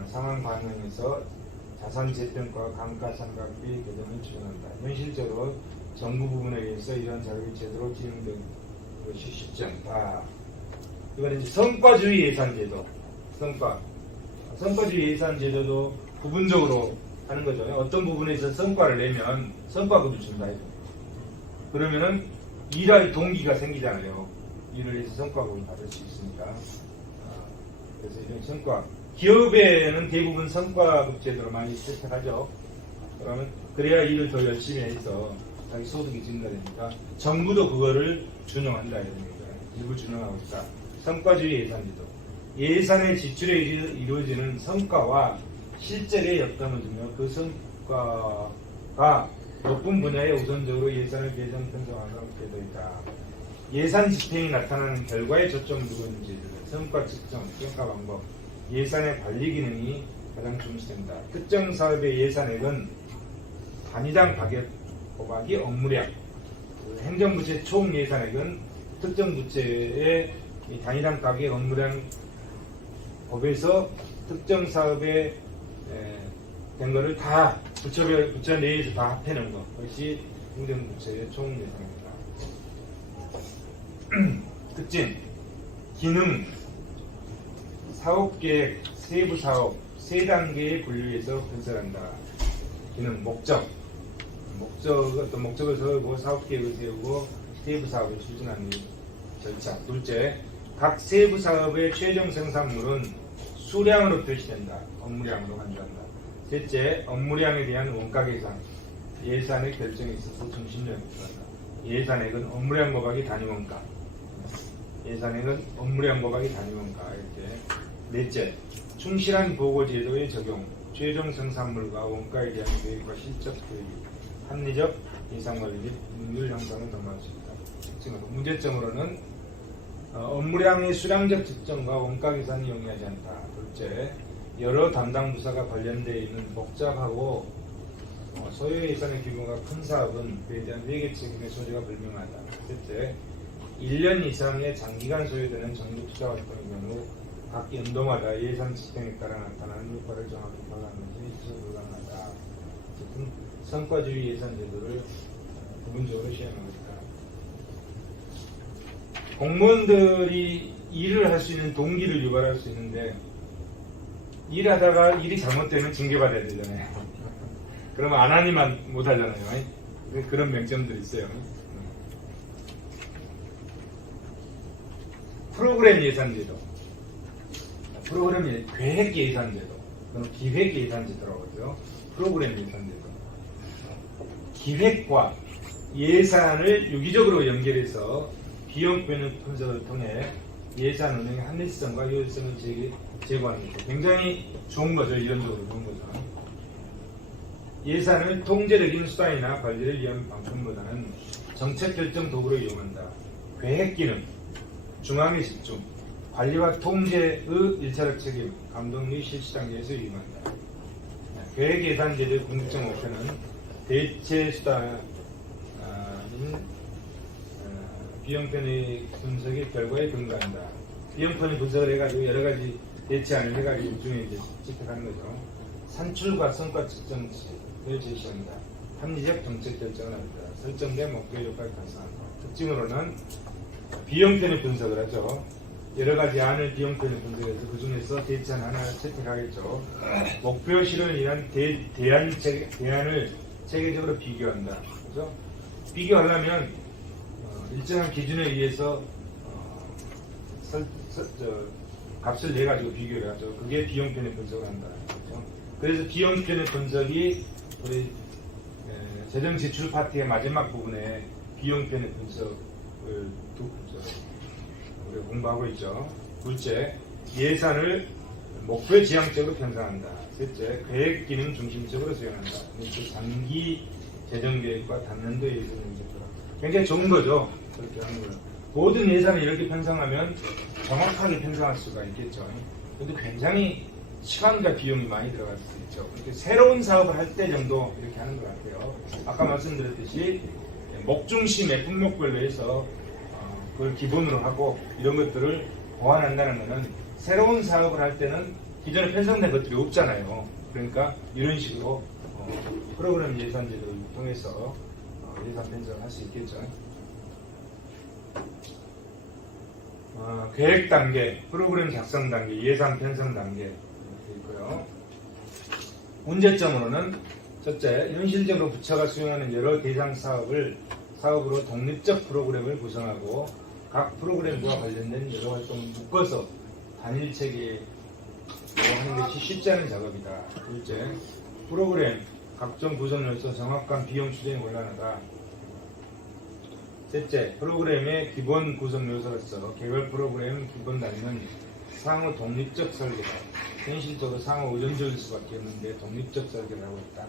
상황 반영에서 자산 재평가 감가상각비 개정을 추진한다. 현실적으로 정부 부분에 의해서 이러한 자료가 제대로 진행되는 것이 쉽지 않다. 이거는 이제 성과주의 예산제도, 성과주의 예산제도도 부분적으로 하는 거죠. 어떤 부분에서 성과를 내면 성과급을 준다 해도. 그러면은 일할 동기가 생기잖아요. 일을 해서 성과급을 받을 수 있으니까. 그래서 이런 성과. 기업에는 대부분 성과급 제도를 많이 채택하죠. 그러면 그래야 일을 더 열심히 해서 자기 소득이 증가되니까 정부도 그거를 준용한다 이런 얘기죠. 일부 준용하고 있다. 성과주의 예산제도. 예산의 지출에 이루어지는 성과와 실제의 역담을 두며 그 성과가 높은 분야에 우선적으로 예산을 개정 편성하는 제도이다. 예산 집행이 나타나는 결과에 초점을 두고 있는 제도. 성과 측정, 평가 방법, 예산의 관리 기능이 가장 중시된다. 특정 사업의 예산액은 단위당 가격 곱하기 업무량, 행정부채 총 예산액은 특정 부채의 단위당 가격 업무량 곱해서 특정 사업에 된 거를 다 부처 내에서 다 합해놓은 것. 그것이 행정부채의 총 예산입니다. 특징, 기능, 사업계획, 세부사업, 세 단계의 분류해서 분석한다. 기능, 어떤 목적을 세우고 사업계획을 세우고 세부사업을 추진하는 절차. 둘째, 각 세부사업의 최종 생산물은 수량으로 표시된다. 업무량으로 간주한다. 셋째, 업무량에 대한 원가 계산. 예산의 결정에 있어서 중심력이 필요하다. 예산액은 업무량 곱하기 단위원가. 예산액은 업무량 곱하기 단위원가. 이렇게. 넷째, 충실한 보고제도의 적용. 최종 생산물과 원가에 대한 계획과 실적 교육. 합리적 예산관리 및 능률 향상을 도모할 수 있다. 문제점으로는 업무량의 수량적 측정과 원가 계산이 용이하지 않다. 둘째, 여러 담당 부서가 관련되어 있는 복잡하고 소요 예산의 규모가 큰 사업은 그에 대한 회계 책임의 소재가 불명하다. 셋째, 1년 이상의 장기간 소요되는 정부 투자 활동의 경우 각 연도마다 예산 집행에 따라 나타나는 효과를 정확히 파악하는 것이 지속 불가능하다. 어쨌든 성과주의 예산 제도를 부분적으로 시행하고 있다. 공무원들이 일을 할 수 있는 동기를 유발할 수 있는데 일하다가 일이 잘못되면 징계받아야 되잖아요. 그러면 안 하니만 못하잖아요. 그런 명점들이 있어요. 프로그램 예산제도, 프로그램 계획 예산제도, 기획 예산제도라고 하죠. 프로그램 예산제도. 기획과 예산을 유기적으로 연결해서 비용 분석을 통해 예산 운영의 합리성과 효율성을 제고하는 것이죠. 굉장히 좋은 거죠. 이론적으로 좋은 거죠. 예산을 통제적인 수단이나 관리를 위한 방법보다는 정책 결정 도구로 이용한다. 계획 기능, 중앙에 집중, 관리와 통제의 일차적 책임, 감독 및 실시 단계에서 이용한다. 계획 예산 제도의 궁극적 목표는 대체 수단인 비용편의 분석의 결과에 근거한다. 비용편의 분석을 해가지고 여러 가지 대체안을 해가지고 중에 이제 집행하는 거죠. 산출과 성과 측정을 제시한다. 합리적 정책 결정을 한다. 설정된 목표 효과를 달성한다. 특징으로는 비용편의 분석을 하죠. 여러 가지 안을 비용편을 분석해서 그 중에서 대안 하나를 채택하겠죠. 목표 실현을 위한 대안을 체계적으로 비교한다. 그죠? 비교하려면 일정한 기준에 의해서 값을 내 가지고 비교를 하죠. 그게 비용편의 분석을 한다. 그렇죠? 그래서 비용편의 분석이 우리 재정 지출 파트의 마지막 부분에 비용편의 분석을 우리가 공부하고 있죠. 둘째, 예산을 목표 지향적으로 편성한다. 셋째, 계획 기능 중심적으로 수행한다. 넷째, 장기 재정 계획과 단년도 예산 분석하라. 굉장히 좋은 거죠. 그렇게 하는 거예요. 모든 예산을 이렇게 편성하면 정확하게 편성할 수가 있겠죠. 근데 굉장히 시간과 비용이 많이 들어갈 수 있죠. 이렇게 새로운 사업을 할 때 정도 이렇게 하는 것 같아요. 아까 말씀드렸듯이 목중심의 품목별로 해서 그걸 기본으로 하고 이런 것들을 보완한다는 것은 새로운 사업을 할 때는 기존에 편성된 것들이 없잖아요. 그러니까 이런 식으로 프로그램 예산 제도를 통해서 예산 편성을 할 수 있겠죠. 계획 단계, 프로그램 작성 단계, 예산 편성 단계 이렇게 있고요. 문제점으로는 첫째, 현실적으로 부처가 수행하는 여러 대상 사업으로 독립적 프로그램을 구성하고 각 프로그램과 관련된 여러 활동을 묶어서 단일 체계로 하는 것이 쉽지 않은 작업이다. 둘째, 프로그램 각종 구성 요소 정확한 비용 추정이 곤란하다. 셋째, 프로그램의 기본 구성 요소로서 개별 프로그램 기본 단위는 상호 독립적 설계다. 현실적으로 상호 의존적일 수밖에 없는데 독립적 설계를 하고 있다.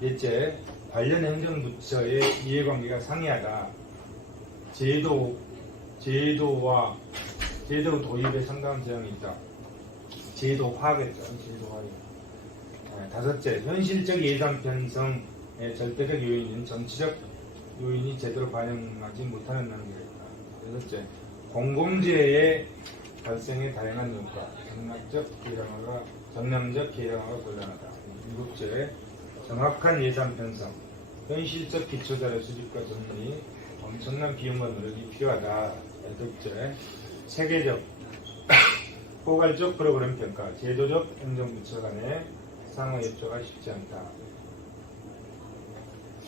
넷째, 관련 행정부처의 이해관계가 상이하다. 제도 도입에 상당한 제한이 있다. 제도화겠죠. 제도화. 다섯째, 현실적 예산 편성의 절대적 요인인 정치적 요인이 제대로 반영하지 못하는 단계가 있다. 여섯째, 공공재의 발생의 다양한 효과, 정량적 계량화가 곤란하다. 일곱째, 정확한 예산 편성, 현실적 기초자료 수집과 정리, 엄청난 비용과 노력이 필요하다. 여덟째, 체계적, 포괄적 프로그램 평가, 제도적 행정부처 간의 상호협조가 쉽지 않다.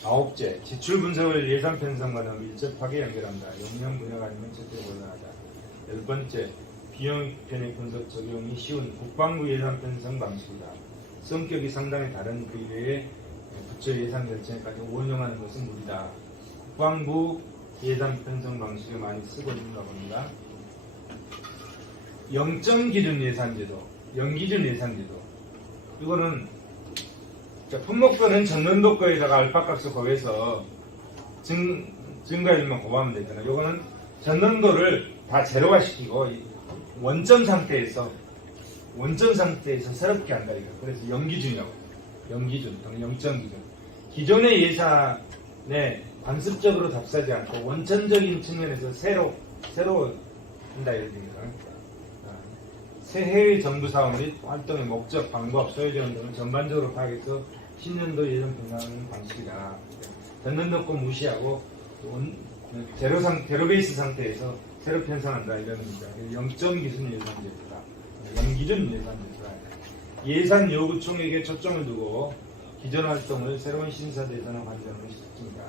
아홉째, 지출 분석을 예산 편성과 너무 밀접하게 연결한다. 역량 분야가 아니면 절대 곤란하다. 열 번째, 비용편의 분석 적용이 쉬운 국방부 예산 편성 방식이다. 성격이 상당히 다른 그 이외에 부처 예산 결정까지 원용하는 것은 무리다. 국방부 예산 편성 방식을 많이 쓰고 있는가 봅니다. 영점 기준 예산제도, 영기준 예산제도. 이거는 품목표는 전년도 거에다가 알파값을 곱해서 증가율만 곱하면 되잖아요. 이거는 전년도를 다 제로화시키고 원점 상태에서 새롭게 한다 이거. 그래서 영기준이라고. 영기준, 영점 기준. 기존의 예산에 관습적으로 답사하지 않고 원천적인 측면에서 새로 한다 이런 얘기입니다. 새 해외 정부 사업 및 활동의 목적, 방법, 소요되는 등을 전반적으로 파악해서 신년도 예산 편성하는 방식이다. 전년도 거 무시하고 제로 베이스 상태에서 새로 편성한다 이런 겁니다. 0점 기준 예산제도다. 0기준 예산제도다. 예산 요구 총액에 초점을 두고 기존 활동을 새로운 신사 대상으로 관장하는 것입니다.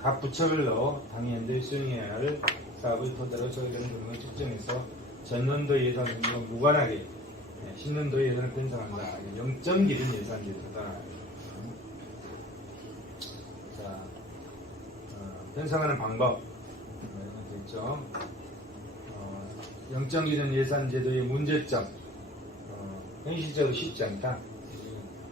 각 부처별로 당연히 수행해야 할 사업을 토대로 소요되는 금액을 측정해서 전년도 예산과 무관하게 신년도 예산을 편성한다. 0점 기준 예산제도다. 자, 편성하는 방법 됐죠. 0점 기준 예산제도의 문제점, 현실적으로 쉽지 않다.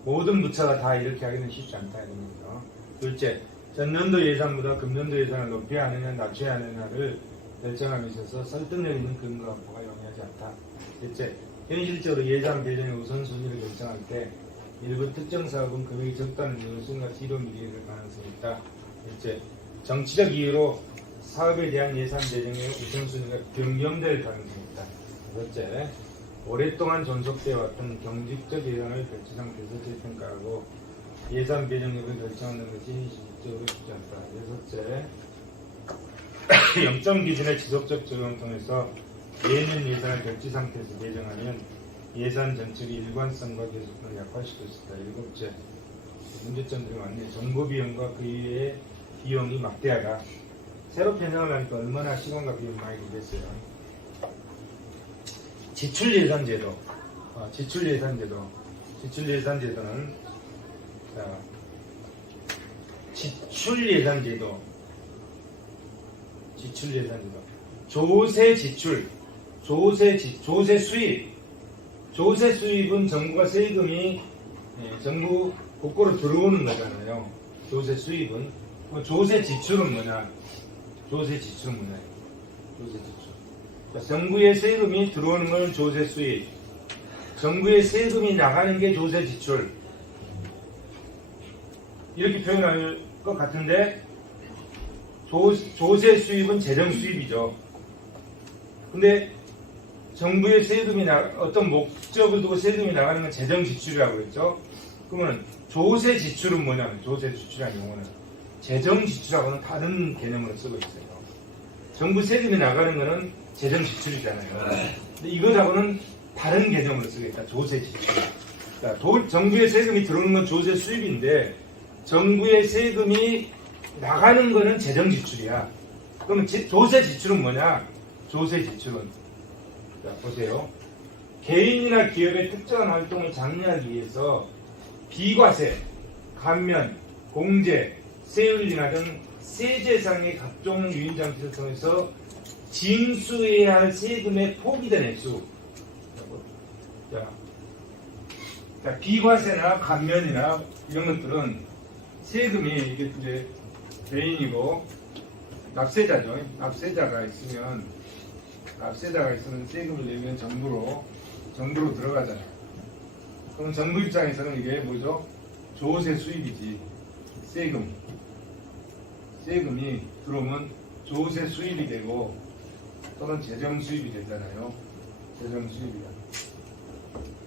모든 부처가 다 이렇게 하기는 쉽지 않다. 이겁니다. 둘째, 전년도 예산보다 금년도 예산을 높여야 하느냐 낮춰야 하느냐를 결정함에 있어서 설득력 있는 근거 확보가 용이하지 않다. 셋째, 현실적으로 예산 배정의 우선순위를 결정할 때 일부 특정 사업은 금액이 적다는 이유로 순간 뒤로 미루게 가능성이 있다. 넷째, 정치적 이유로 사업에 대한 예산 배정의 우선순위가 변경될 가능성이 있다. 여섯째, 오랫동안 존속되어 왔던 경직적 예산을 배치 상태에서 재평가하고 예산 배정력을 결정하는 것이 현실적으로 쉽지 않다. 여섯째, 0점 기준의 지속적 적용을 통해서 내년 예산을 결제 상태에서 배정하면 예산 전체의 일관성과 계속성을 약화시킬 수 있다. 일곱째, 문제점들이 많네요. 정보 비용과 그 이외의 비용이 막대하다. 새로 편성을 하니까 얼마나 시간과 비용이 많이 들겠어요. 지출예산제도. 지출예산제도는 자, 지출예산제도. 조세 지출, 조세 수입. 조세 수입은 정부가 세금이 정부 국고로 들어오는 거잖아요. 조세 수입은. 조세 지출은 뭐냐? 조세 지출. 자, 정부의 세금이 들어오는 건 조세 수입. 정부의 세금이 나가는 게 조세 지출. 이렇게 표현할 것 같은데, 조세 수입은 재정 수입이죠. 근데 정부의 세금이 어떤 목적을 두고 세금이 나가는 건 재정 지출이라고 그랬죠. 그러면 조세 지출은 뭐냐면, 조세 지출이라는 용어는 재정 지출하고는 다른 개념으로 쓰고 있어요. 정부 세금이 나가는 거는 재정 지출이잖아요. 근데 이것하고는 다른 개념으로 쓰겠다. 조세 지출. 그러니까 정부의 세금이 들어오는 건 조세 수입인데 정부의 세금이 나가는 거는 재정 지출이야. 그러면 조세 지출은 뭐냐? 조세 지출은, 자, 보세요. 개인이나 기업의 특정한 활동을 장려하기 위해서 비과세, 감면, 공제, 세율이나 등 세제상의 각종 유인장치를 통해서 징수해야 할 세금의 포기된 액수. 자, 비과세나 감면이나 이런 것들은 세금이 이게 이제 개인이고 납세자죠. 납세자가 있으면 세금을 내면 정부로 들어가잖아요. 그럼 정부 입장에서는 이게 뭐죠? 조세 수입이지. 세금이 들어오면 조세 수입이 되고 또는 재정 수입이 되잖아요. 재정 수입이야.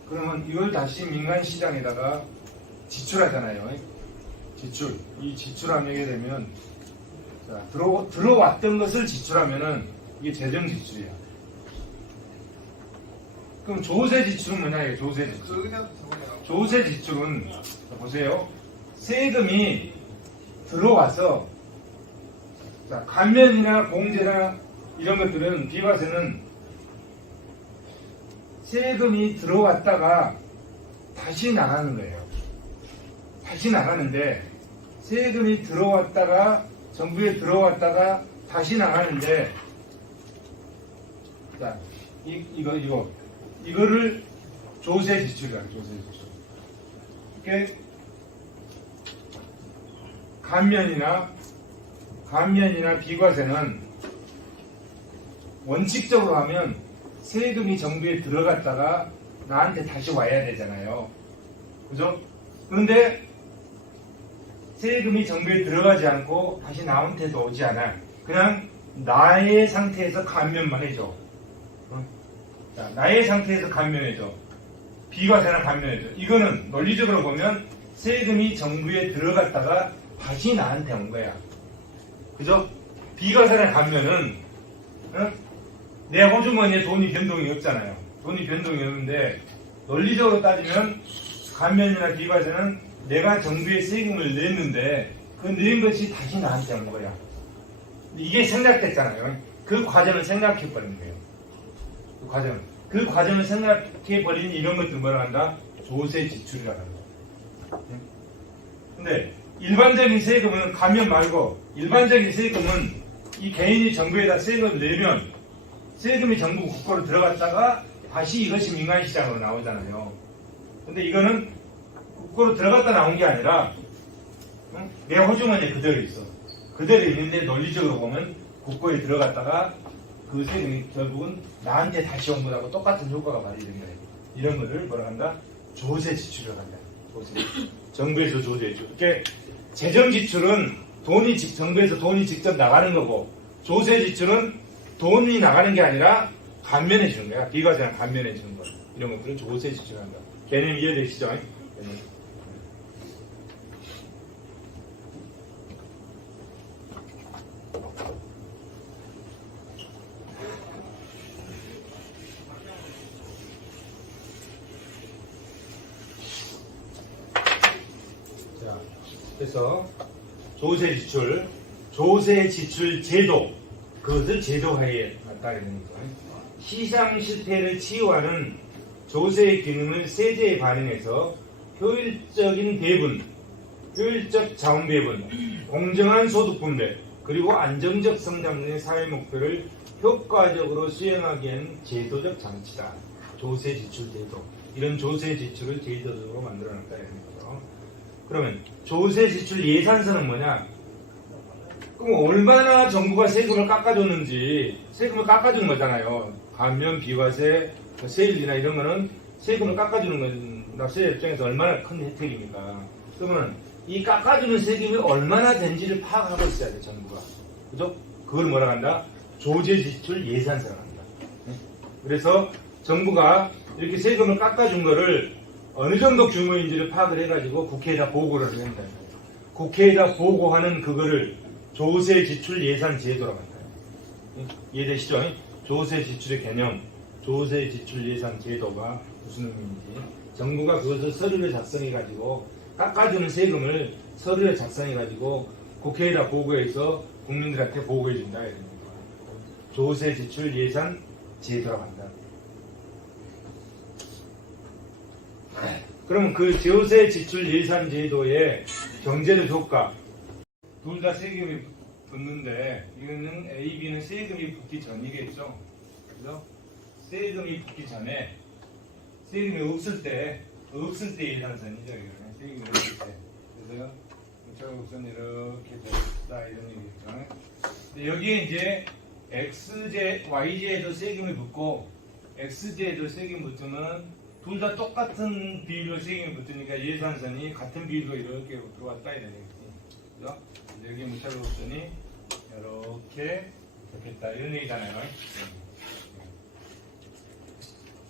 그러면 이걸 다시 민간 시장에다가 지출하잖아요. 이 지출하게 되면, 자, 들어왔던 것을 지출하면은 이게 재정 지출이야. 그럼 조세 지출은 뭐냐? 이게 조세 지출. 조세 지출은, 자, 보세요. 세금이 들어와서, 자, 감면이나 공제나 이런 것들은, 비과세는 세금이 들어왔다가 다시 나가는 거예요. 다시 나가는데, 세금이 들어왔다가 정부에 들어왔다가 다시 나가는데, 자, 이거를 조세 지출이라고, 조세 지출. 이게 감면이나 비과세는 원칙적으로 하면 세금이 정부에 들어갔다가 나한테 다시 와야 되잖아요. 그죠? 그런데 세금이 정부에 들어가지 않고 다시 나한테도 오지 않아. 그냥 나의 상태에서 감면만 해줘. 자, 나의 상태에서 감면해줘. 비과세나 감면해줘. 이거는 논리적으로 보면 세금이 정부에 들어갔다가 다시 나한테 온 거야. 그죠? 비과세나 감면은 내 호주머니에 돈이 변동이 없잖아요. 돈이 변동이 없는데 논리적으로 따지면 감면이나 비과세는 내가 정부에 세금을 냈는데 그 낸 것이 다시 나한테 온 거야. 이게 생략됐잖아요. 그 과정을 생략해버린 거예요. 그 과정을 생략해버린 이런 것들 뭐라 한다? 조세 지출이라고 한다. 근데 일반적인 세금은 감면 말고 일반적인 세금은 이 개인이 정부에다 세금을 내면 세금이 정부 국고로 들어갔다가 다시 이것이 민간시장으로 나오잖아요. 근데 이거는 국고로 들어갔다 나온 게 아니라 내 호주머니에 그대로 있어. 그대로 있는데 논리적으로 보면 국고에 들어갔다가 그 세금이 결국은 나한테 다시 온 거하고 똑같은 효과가 발휘된 거예요. 이런 거를 뭐라 한다? 조세 지출이라고 한다. 조세. 정부에서 조세 지출. 이렇게 재정 지출은 정부에서 돈이 직접 나가는 거고 조세 지출은 돈이 나가는 게 아니라 감면해 주는 거야. 비과세랑 감면해 주는 거야. 이런 것들을 조세 지출한다. 개념 이해되시죠? 개념. 그래서 조세 지출 제도, 그것을 제도화에 따르는 거죠. 시장 실패를 치유하는 조세의 기능을 세제에 반영해서 효율적인 배분, 효율적 자원 배분, 공정한 소득 분배, 그리고 안정적 성장 등의 사회 목표를 효과적으로 수행하기 위한 제도적 장치다. 조세 지출 제도. 이런 조세 지출을 제도적으로 만들어놨다 이런 거죠. 그러면 조세 지출 예산서는 뭐냐? 그럼 얼마나 정부가 세금을 깎아줬는지, 세금을 깎아주는 거잖아요. 감면, 비과세, 세일이나 이런 거는 세금을 깎아주는 건 납세자 입장에서 얼마나 큰 혜택입니까? 그러면 이 깎아주는 세금이 얼마나 된지를 파악하고 있어야 돼, 정부가. 그죠? 그걸 뭐라 한다? 조세 지출 예산서라고 한다. 그래서 정부가 이렇게 세금을 깎아준 거를 어느 정도 규모인지를 파악을 해가지고 국회에다 보고를 한다. 국회에다 보고하는 그거를 조세 지출 예산 제도라고 한다. 이해되시죠? 조세 지출의 개념, 조세 지출 예산 제도가 무슨 의미인지. 정부가 그것을 서류를 작성해가지고 깎아주는 세금을 서류에 작성해가지고 국회에다 보고해서 국민들한테 보고해준다. 이런 거예요. 조세 지출 예산 제도라고 한다. 그러면 그 조세 지출 예산 제도의 경제적 효과, 둘 다 세금이 붙는데 이거는 A, B는 세금이 붙기 전이겠죠. 그죠? 세금이 붙기 전에, 세금이 없을 때 예산선이죠. 이거는 세금이 없을 때. 그래서 무차곡선 이렇게 됐다 이런 얘기죠. 여기에 이제 X제, Y제에도 세금이 붙고 X제에도 세금이 붙으면 둘 다 똑같은 비율로 세금이 붙으니까 예산선이 같은 비율로 이렇게 들어왔다 이런 얘기지. 그죠? 여기 무차곡선이 이렇게 됐다 이런 얘기잖아요.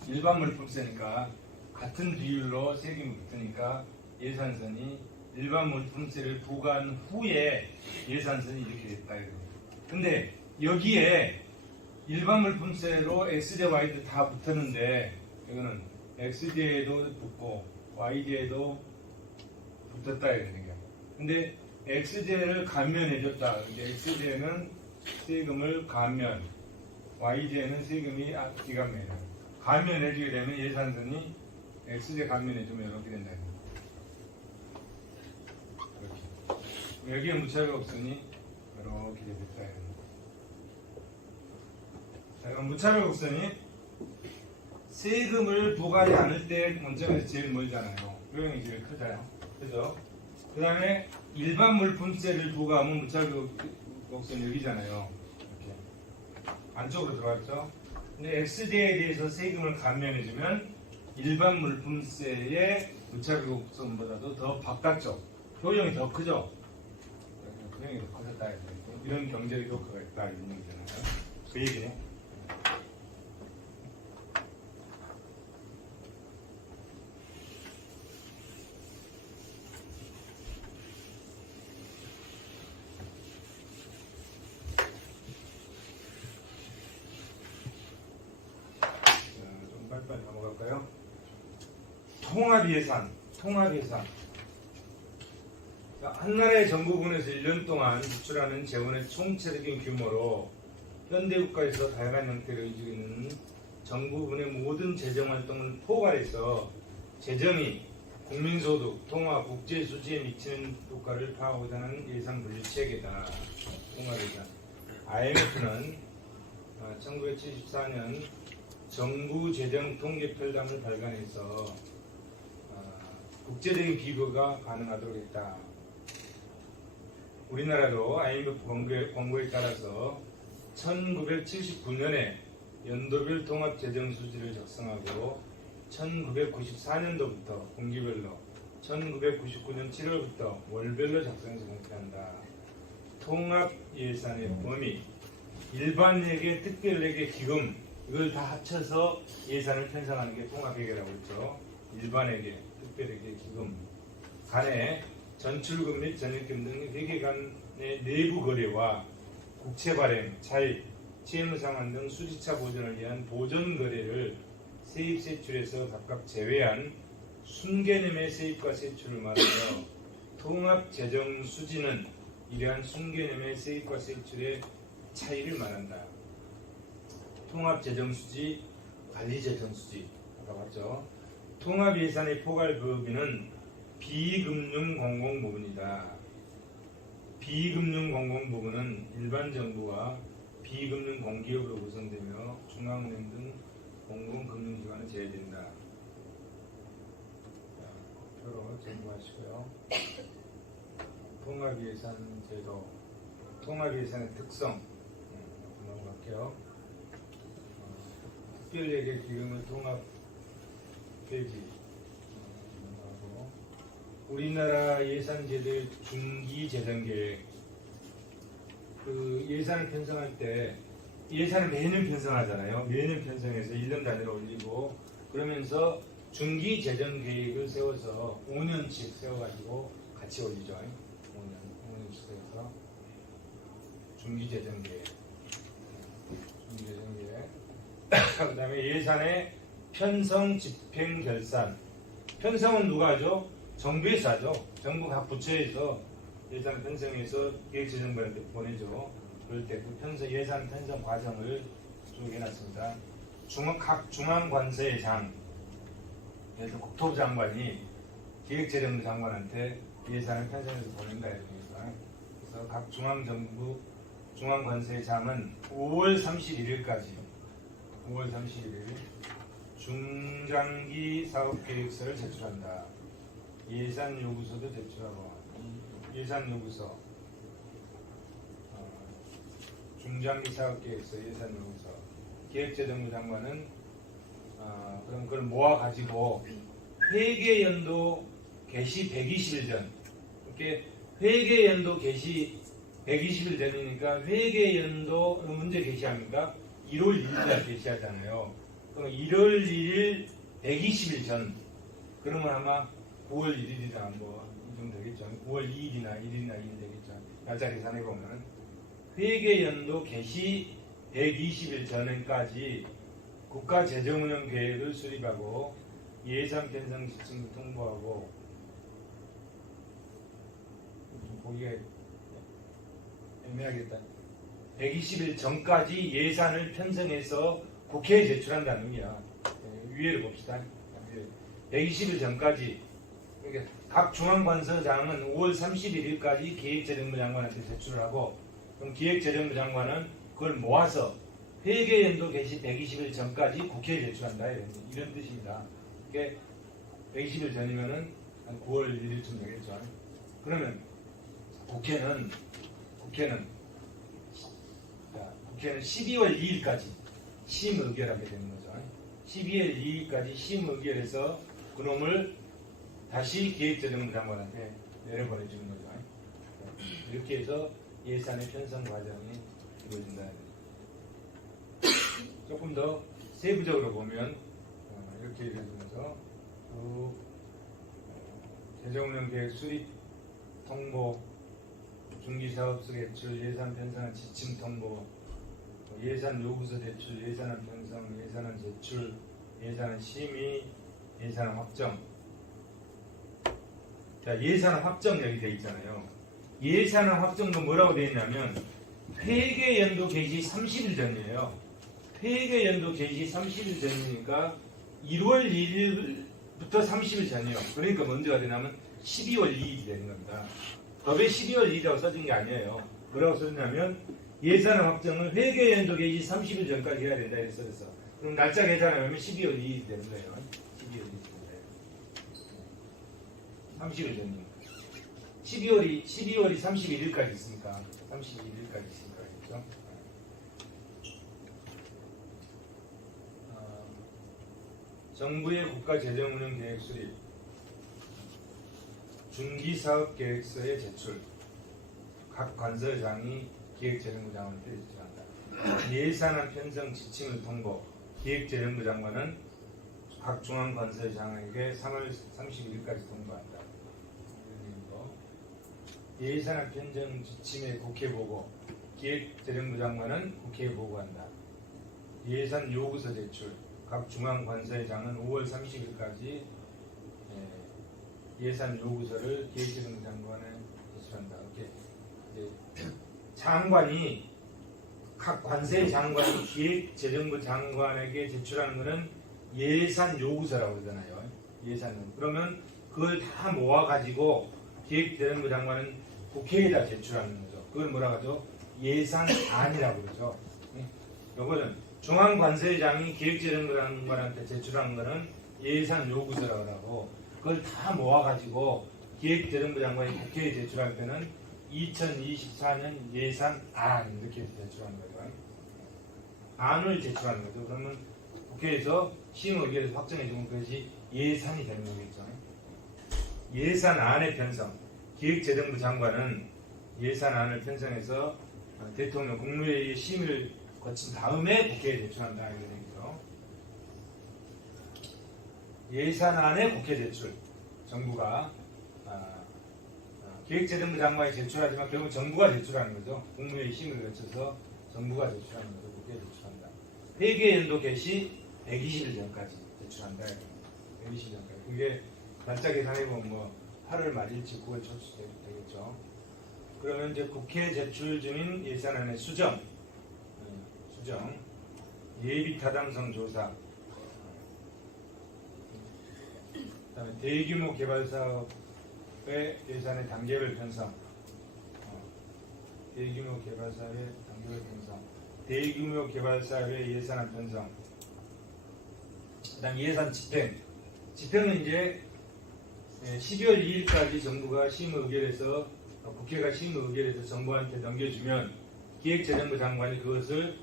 일반 물품세니까 같은 비율로 세금이 붙으니까 예산선이 일반 물품세를 부과한 후에 예산선이 이렇게 됐다. 근데 여기에 일반 물품세로 X제, Y제 다 붙었는데 이거는 X제에도 붙고 Y제에도 붙었다 이런 얘기야. 근데 X제를 감면해줬다. X제는 세금을 감면, Y제는 세금이 비감면이야. 감면해주게 되면 예산선이 X제 감면해주면 이렇게 된다. 이렇게. 여기에 무차가 없으니 이렇게 됐다. 자, 그럼 무차별 곡선이 세금을 부과하지 않을 때 원점에서 제일 멀잖아요. 요형이 제일 크잖아요. 그죠? 그 다음에 일반 물품세를 부과하면 무차별 곡선이 여기잖아요. 이렇게. 안쪽으로 들어갔죠? 근데 X제에 대해서 세금을 감면해주면 일반 물품세의 무차별 곡선보다도 더 바깥쪽. 효용이 더 크죠? 효용이 더 커졌다. 이런 경제적 효과가 있다. 이런 얘기잖아요. 그 얘기네. 빨리 넘어갈까요? 통합예산. 한 나라의 정부군에서 1년 동안 지출하는 재원의 총체적인 규모로 현대국가에서 다양한 형태로 이루어지는 정부군의 모든 재정활동을 포괄해서 재정이 국민소득, 통화, 국제수지에 미치는 효과를 파악하고자 하는 예산 분류체계다. 통합예산. IMF는 1974년 정부 재정 통계 편람을 발간해서 국제적인 비교가 가능하도록 했다. 우리나라도 IMF 권고에 따라서 1979년에 연도별 통합 재정 수지를 작성하고 1994년도부터 분기별로 1999년 7월부터 월별로 작성해서 공표한다. 통합 예산의 범위, 일반회계, 특별회계, 기금 이걸 다 합쳐서 예산을 편성하는 게 통합회계라고 했죠. 일반회계, 특별회계, 기금 간의 전출금 및 전입금 등 회계 간의 내부 거래와 국채 발행, 차입, 채무 상환 등 수지차 보전을 위한 보전 거래를 세입 세출에서 각각 제외한 순개념의 세입과 세출을 말하며 통합 재정 수지는 이러한 순개념의 세입과 세출의 차이를 말한다. 통합 재정 수지, 관리 재정 수지. 아까 봤죠? 통합 예산의 포괄 부비는 비금융 공공 부분이다. 비금융 공공 부분은 일반 정부와 비금융 공기업으로 구성되며 중앙은행 등 공공금융기관은 제외된다. 표로 참고하시고요. 통합예산제도, 통합예산의 특성 넘어갈게요. 특별예계 기금의 통합 폐지 넘어가고, 우리나라 예산제도의 중기 재정 계획. 그 예산을 편성할 때 예산을 매년 편성하잖아요. 매년 편성해서 1년 단위로 올리고 그러면서 중기 재정 계획을 세워서 5년씩 세워가지고 같이 올리죠. 5년씩 세워서 중기 재정 계획. 중기 재정 계획. 그 다음에 예산의 편성, 집행, 결산. 편성은 누가 하죠? 정부에서 하죠. 정부 각 부처에서 예산 편성해서 기획재정부한테 보내죠. 그럴 때 그 편성, 예산 편성 과정을 쭉 해놨습니다. 각 중앙관서의 장, 예를 들어 국토부 장관이 기획재정부 장관한테 예산을 편성해서 보낸다 이러니까. 그래서 각 중앙정부, 중앙관서의 장은 5월 31일까지, 5월 31일 중장기 사업계획서를 제출한다. 예산 요구서도 제출하고, 예산 요구서, 중장기 사업계획서, 예산 요구서, 기획재정부 장관은 그럼 그걸 모아가지고 회계연도 개시 120일 전, 이렇게 회계연도 개시 120일 전이니까 회계연도 문제 개시합니까? 1월 1일날 개시하잖아요. 그럼 1월 1일 120일 전, 그러면 아마 9월 1일이나 뭐 이 정도 되겠죠. 9월 2일이나 1일이나 2일 되겠죠. 날짜 계산해 보면 회계연도 개시 120일 전까지 국가재정운영 계획을 수립하고 예산 편성 지침을 통보하고, 좀 보기가 애매하겠다. 120일 전까지 예산을 편성해서 국회에 제출한다는 의미야. 위에를 봅시다. 120일 전까지. 그러니까 각 중앙관서장은 5월 31일까지 기획재정부 장관한테 제출을 하고, 그럼 기획재정부 장관은 그걸 모아서 회계연도 개시 120일 전까지 국회에 제출한다. 이런 뜻입니다. 그게 120일 전이면은 한 9월 1일쯤 되겠죠. 그러면 국회는 12월 2일까지 심의결하게 되는 거죠. 12월 2일까지 심의결해서 그놈을 다시 기획재정부 장관한테 내려보내주는 거죠. 이렇게 해서 예산의 편성 과정이 이루어진다. 조금 더 세부적으로 보면 이렇게 이루어지면서 재정운영 계획 수립 통보, 중기사업소 제출, 예산 편성한 지침 통보, 예산 요구서 제출, 예산안 편성, 예산안 제출, 예산안 심의, 예산안 확정. 자, 예산안 확정 여기 돼 있잖아요. 예산안 확정도 뭐라고 돼 있냐면 회계연도 개시 30일 전이에요. 회계연도 개시 30일 전이니까 1월 1일부터 30일 전이에요. 그러니까 먼저가 되냐면 12월 2일이 되는 겁니다. 법에 12월 2일이라고 써진 게 아니에요. 뭐라고 써졌냐면 예산안 확정은 회계연도 개시 30일 전까지 해야 된다 이렇게 써졌어. 그럼 날짜 계산하면 12월 2일이 되는 거예요. 12월 2일. 30일 전이니까. 12월이 31일까지 있으니까 31일까지 있으니까 그렇죠? 정부의 국가재정운영 계획 수립, 중기사업계획서의 제출, 각 관서장이 기획재정부 장관한테 제출한다. 예산안 편성 지침을 통보, 기획재정부 장관은 각 중앙관서장에게 3월 31일까지 통보한다. 예산안 편성 지침의 국회 보고, 기획재정부 장관은 국회에 보고한다. 예산 요구서 제출, 각 중앙관서장은 5월 30일까지 예산 요구서를 기획재정부 장관에 제출한다. 이렇게 이제 장관이 각 관세 장관이 기획재정부 장관에게 제출하는 것은 예산 요구서라고 그러잖아요. 예산은. 그러면 그걸 다 모아가지고 기획재정부 장관은 국회에다 제출하는 거죠. 그걸 뭐라고 하죠? 예산안이라고 그러죠. 이거는 중앙관세장이 기획재정부 장관한테 제출하는 거는 예산 요구서라고 하고 그걸 다 모아가지고 기획재정부 장관이 국회에 제출할 때는 2024년 예산안 이렇게 제출하는 거죠. 안을 제출하는 거죠. 그러면 국회에서 심의위원회에서 확정해주면 그것이 예산이 되는 거겠죠. 예산안의 편성. 기획재정부 장관은 예산안을 편성해서 대통령 국무회의 심의를 거친 다음에 국회에 제출한다 이런 얘기죠. 예산안의 국회 제출. 정부가 기획재정부 장관이 제출하지만 결국 정부가 제출하는 거죠. 국무회의 심의를 거쳐서 정부가 제출하는 거죠. 국회에 제출한다. 회계연도 개시 120일 전까지 제출한다. 120일 전까지. 그게 날짜 계산해보면 뭐 8월 말일치 9월 초쯤 되겠죠. 그러면 이제 국회 제출 중인 예산안의 수정, 예비 타당성 조사, 그다음에 대규모 개발 사업의 예산의 단계별 편성, 대규모 개발 사업의 단계별 편성, 대규모 개발 사업의 예산안 편성, 그다음 예산 집행. 집행은 이제 12월 2일까지 정부가 심의 의결해서 국회가 심의 의결해서 정부한테 넘겨주면 기획재정부 장관이 그것을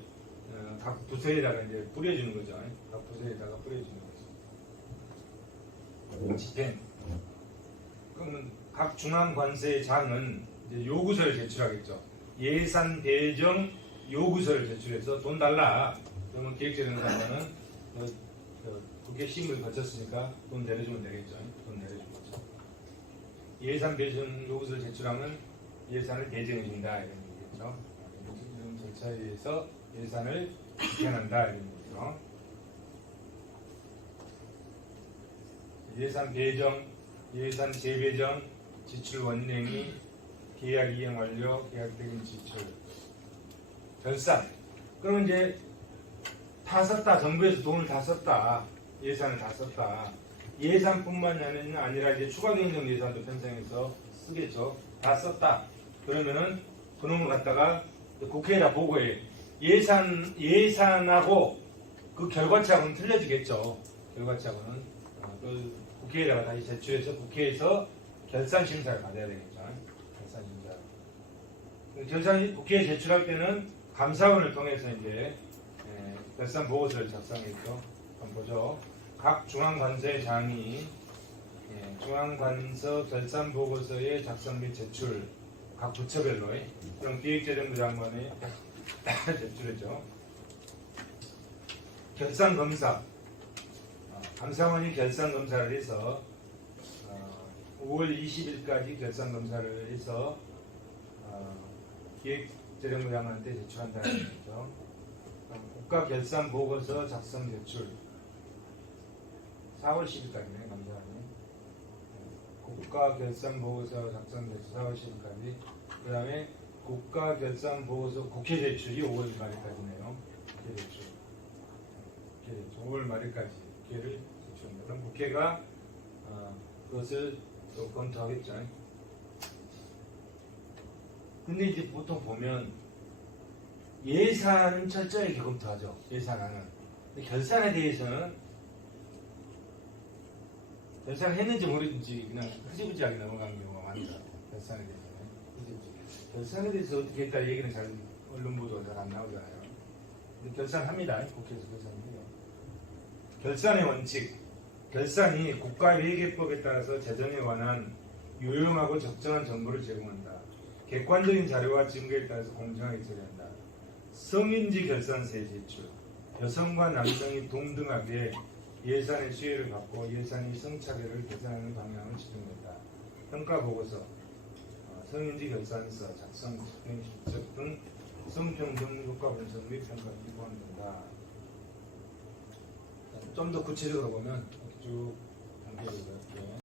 각 부서에다가 이제 뿌려주는 거죠. 각 부서에다가 뿌려주는 거죠. 집행. 그러면 각 중앙관세장은 이제 요구서를 제출하겠죠. 예산 배정 요구서를 제출해서 돈 달라. 그러면 기획재정부 장관은 국회 심의를 거쳤으니까 돈 내려주면 되겠죠. 돈 내려주는 거죠. 예산 배정 요구서를 제출하면 예산을 배정해준다 이런 얘기겠죠. 이런 절차에 의해서 예산을 집행한다 이런 얘기죠. 예산 배정, 예산 재배정, 지출 원인 행위, 계약 이행 완료, 계약 대금 지출, 결산. 그러면 이제 다 썼다. 정부에서 돈을 다 썼다. 예산을 다 썼다. 예산뿐만 아니라 이제 추가 경정 예산도 편성해서 쓰겠죠. 다 썼다. 그러면은 그놈을 갖다가 국회에다 보고해. 예산하고 그 결과차하고는 틀려지겠죠. 결과차하고는 그 국회에다가 다시 제출해서 국회에서 결산 심사를 받아야 되겠죠. 결산 심사. 결산 국회에 제출할 때는 감사원을 통해서 이제 결산 보고서를 작성했죠. 한번 보죠. 각 중앙관세장이 중앙관서 결산 보고서의 작성 및 제출 각 부처별로 그럼 기획재정부 장관이 제출했죠. 결산 검사 감사원이 결산 검사를 해서 5월 20일까지 결산 검사를 해서 기획재정부 장관한테 제출한다는 거죠. 국가 결산 보고서 작성 제출 4월 10일까지네 감사원이 국가 결산 보고서 작성 제출 4월 10일까지 그 다음에 국가 결산 보고서 국회 제출이 5월 말일까지네요. 국회 제출 5월 말일까지 국회를 제출합니다. 그럼 국회가 그것을 또 검토하겠죠. 근데 이제 보통 보면 예산은 철저하게 검토하죠. 예산안은. 근데 결산에 대해서는 결산을 했는지 모르는지 그냥 흐지부지하게 넘어가는 경우가 많다. 결산에 대해서는. 결산에 대해서 어떻게 했다 얘기는 잘 언론 보도가 잘 안 나오잖아요. 근데 결산합니다. 국회에서 결산해요. 결산의 원칙. 결산이 국가회계법에 따라서 재정에 관한 유용하고 적정한 정보를 제공한다. 객관적인 자료와 증거에 따라서 공정하게 처리한다. 성인지 결산세 제출. 여성과 남성이 동등하게 예산의 수혜를 받고 예산의 성차별을 개선하는 방향을 지정된다. 평가보고서, 성인지 결산서, 작성, 집행, 실적 등 성평등 효과 분석 및 평가가 포함된다. 좀 더 구체적으로 보면 쭉 단계를 이렇게